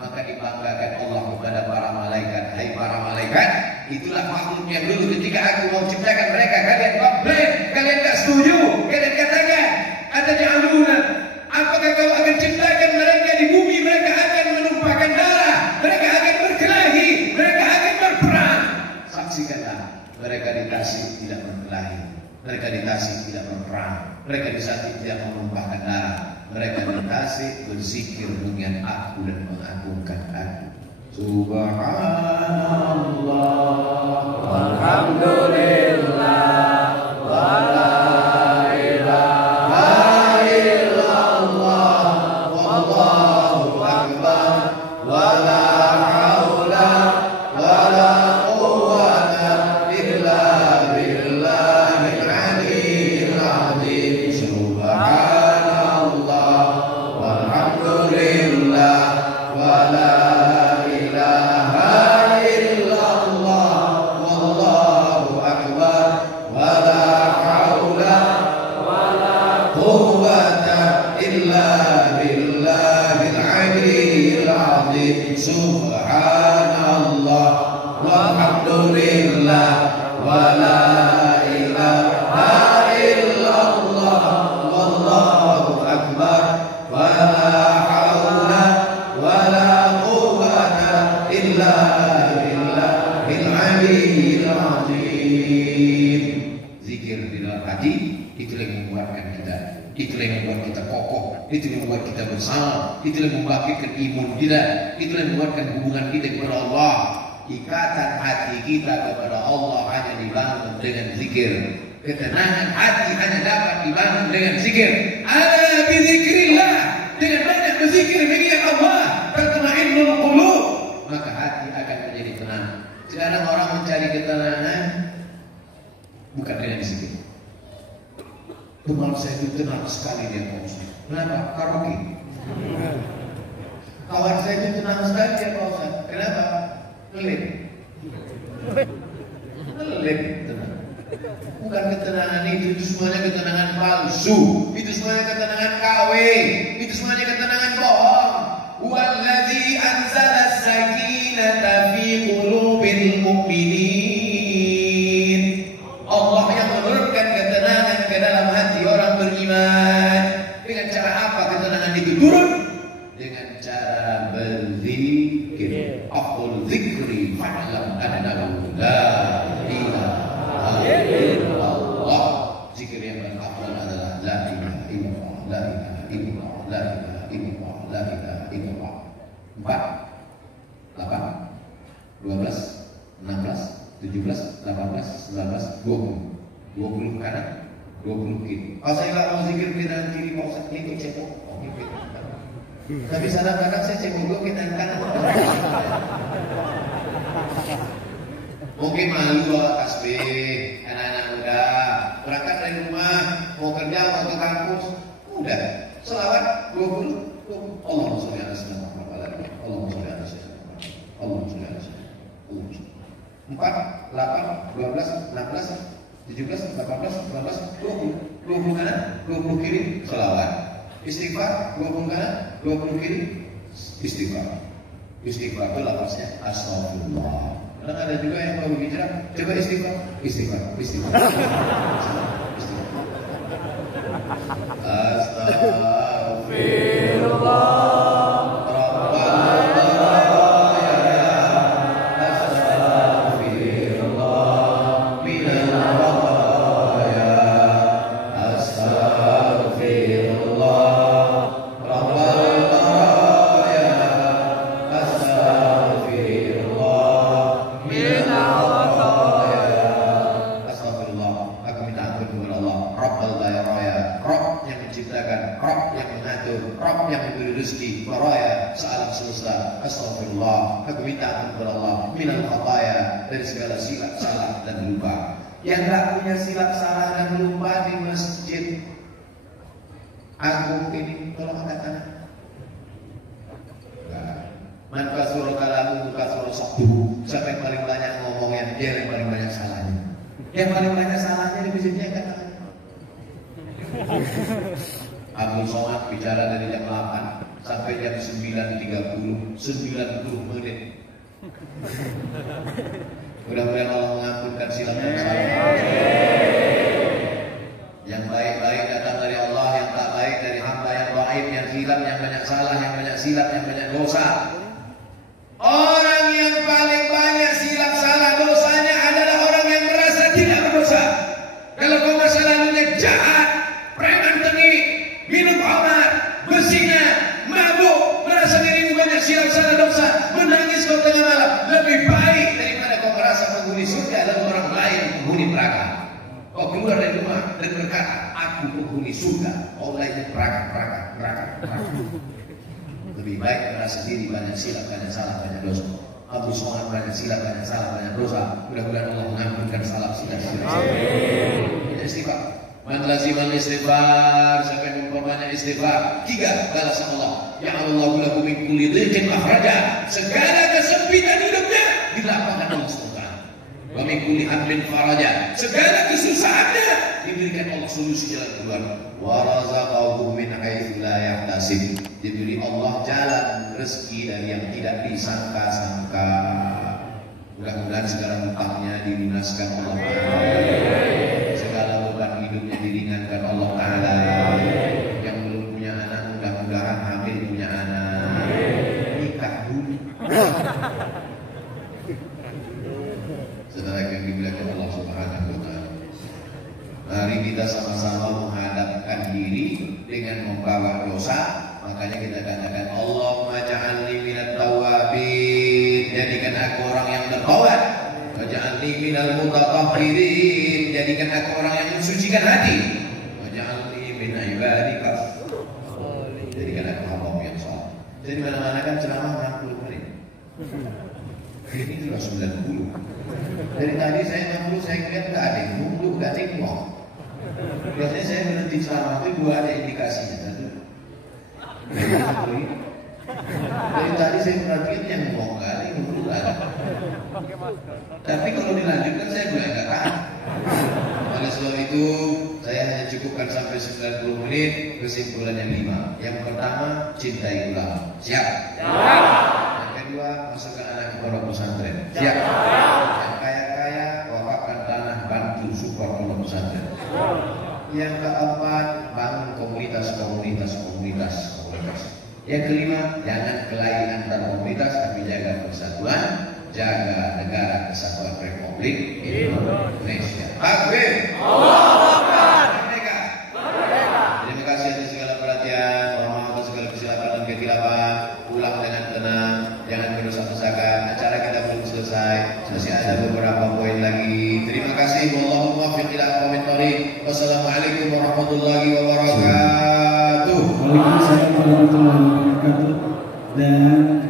Maka dibanggakan Allah kepada para malaikat. Hai para malaikat, itulah makhluk yang dulu ketika aku mau ciptakan mereka, kalian komplain, kalian tak setuju, kalian katakan ada dialuna. Apakah kau akan ciptakan mereka di bumi? Mereka akan menumpahkan darah, mereka akan berkelahi, mereka akan berperang. Saksikanlah, mereka di Tasik tidak berkelahi, mereka di Tasik tidak berperang, mereka di Tasik tidak menumpahkan darah, mereka di Tasik berzikir dengan aku dan mengagungkan aku. Subhanallah, walhamdulillah, wala subhanallah walhamdulillah wala ilaha illallah wallahu akbar wala haula wala quwwata illa billahil aliyyil azim. Zikir di dalam hati itu yang menguatkan kita, itu yang membuat kita kokoh, itu yang membuat kita bersama, itu yang membangkitkan imun kita, itu yang membuatkan hubungan kita kepada Allah. Ikatan hati kita kepada Allah hanya dibangun dengan zikir. Ketenangan hati hanya dapat dibangun dengan zikir. Ala bizikrillah, dengan banyak berzikir mengingat Allah, tatma'innul qulub, maka hati akan menjadi Nah, sekarang orang mencari ketenangan bukan dengan disiplin. Teman saya itu tenang sekali dia Pak Ustaz. Kenapa? Karaoke. Kawan saya itu tenang sekali dia Pak Ustaz. Kenapa? Ngelip. Ngelip tenang. Bukan ketenangan itu semuanya ketenangan palsu. Itu semuanya ketenangan KW. Itu semuanya ketenangan bohong. Wallazi anzala sakinata fi qulubil mu'minin. Allah yang menurunkan ketenangan ke dalam hati orang beriman. Dengan cara apa ketenangan itu turun? Dengan cara berzikir. Aqul zikri fa'lam annahu la ilaha illallah. Zikir yang paling afdal adalah la ilaha illallah, la ilaha illallah, la ilaha illallah, la ilaha illallah. 4 8 12 16 17, 18, 19, 20. 20 kanan, 20 kiri. Kalau saya nggak mau zikir di kanan kiri, mau ikut cebok. Oke, tapi kadang-kadang saya cebok dulu ke kanan. Mungkin malu tasbih, anak-anak muda berangkat dari rumah, mau kerja, mau ke kampus, udah selawat 20. Allahumma sholli ala sayyidina Muhammad. Allahumma sholli ala sayyidina Muhammad. Allahumma sholli ala sayyidina Muhammad. 4, 8, 12, 16, 17, 18, 19, 20. 20 kanan, 20 kiri, selawat. Istighfar, 20 kanan, 20 kiri, istighfar. Istighfar itu lapasnya astagfirullah. Kadang ada juga yang baru hijrah, coba istighfar, istighfar, istighfar. Astagfirullah. Astagfirullah, aku minta ampun kepada Allah minal khataya, dari segala silap salah dan lupa. Yang tak punya silap salah dan lupa di masjid agung ini, tolong angkat tangan. Man kasura kalamu kasura sabtu. Siapa yang paling banyak ngomongnya, dia yang paling banyak salahnya. Yang paling banyak salahnya di masjidnya angkat tangan. Abdul Somad bicara dari jam 8 sampai jam 9.30, 90 menit. Mudah-mudahan Allah mengampunkan silap dan salah. Yang baik-baik datang dari Allah, yang tak baik dari hamba yang dhaif, yang silap, yang banyak salah, yang banyak silap, yang banyak dosa. Orang yang paling banyak silap salah dosanya adalah orang yang merasa tidak berdosa. Kalau kau masa lalunya jahat, preman tengik, minum khamar, berzina, mabuk, merasa dirimu banyak silap salah dosa, menangis kau tengah malam, lebih baik daripada kau merasa penghuni surga dan orang lain penghuni neraka. Kau keluar dari rumah dan berkata, aku penghuni surga, kau lainnya neraka. Lebih baik merasa diri banyak silap, banyak salah, banyak dosa. Abdul Somad banyak silap, banyak salah, banyak dosa. Mudah-mudahan Allah mengampunkan salah silap. Amin. Istighfar. Man lazimal istighfar, siapa yang memperbanyak istighfar, 3 balasan Allah. Ya Allah lahu min kulli dhiqin makhraja, segala kesempitan hidupnya dilapangkan Allah SWT. Wa min kulli hammin faraja, segala kesusahannya diberikan Allah solusi jalan keluar. Wa razaqahu min haitsu la yahtasib, diberi Allah jalan rezeki dari yang tidak disangka-sangka. Mudah-mudahan segala hutangnya dilunaskan Allah Ta'ala. Segala beban hidupnya diringankan Allah Ta'ala. Yang belum punya anak, mudah-mudahan hamil punya anak. Nikah dulu. Saudara yang dimuliakan Allah Subhanahu wa Ta'ala, mari kita sama-sama menghadapkan diri dengan membawa dosa. Makanya kita katakan Allahumma ja'alni minat tawabin, jadikan aku orang yang bertaubat. Waj'alni minal mutatahhirin, jadikan aku orang yang mensucikan hati. Waj'alni min ibadika, jadikan aku hamba yang saleh. Jadi mana-mana kan ceramah 60 menit. Ini sudah 90. Dari tadi saya 60, saya lihat nggak ada yang nunduk, nggak ada yang ngomong. Biasanya saya berhenti ceramah itu dua ada indikasinya. Satu, dari tadi saya perhatikan yang ngomong nggak ada, yang nunduk nggak ada. Tapi kalau dilanjutkan saya mulai nggak tahan. Oleh sebab itu saya hanya cukupkan sampai 90 menit, kesimpulannya 5. Yang pertama, cintai ulama. Siap? Siap. Yang kedua, masukkan anak ke pondok pesantren. Siap? Yang kaya-kaya, wakafkan tanah, bantu support pondok pesantren. Yang keempat, bangun komunitas. Yang kelima, jangan kelahi antar komunitas, tapi jaga persatuan, jaga negara kesatuan Republik Indonesia. Takbir. Allahu Akbar. Merdeka. Terima kasih atas segala perhatian. Mohon maaf atas segala kesilapan dan kekilafan. Pulang dengan tenang, jangan berdosa-dosakan. Acara kita belum selesai, masih ada beberapa poin lagi. Terima kasih. Wallahu muwaffiq ila aqwamit thoriq. Wassalamualaikum warahmatullahi wabarakatuh. Waalaikumsalam warahmatullahi wabarakatuh. Dan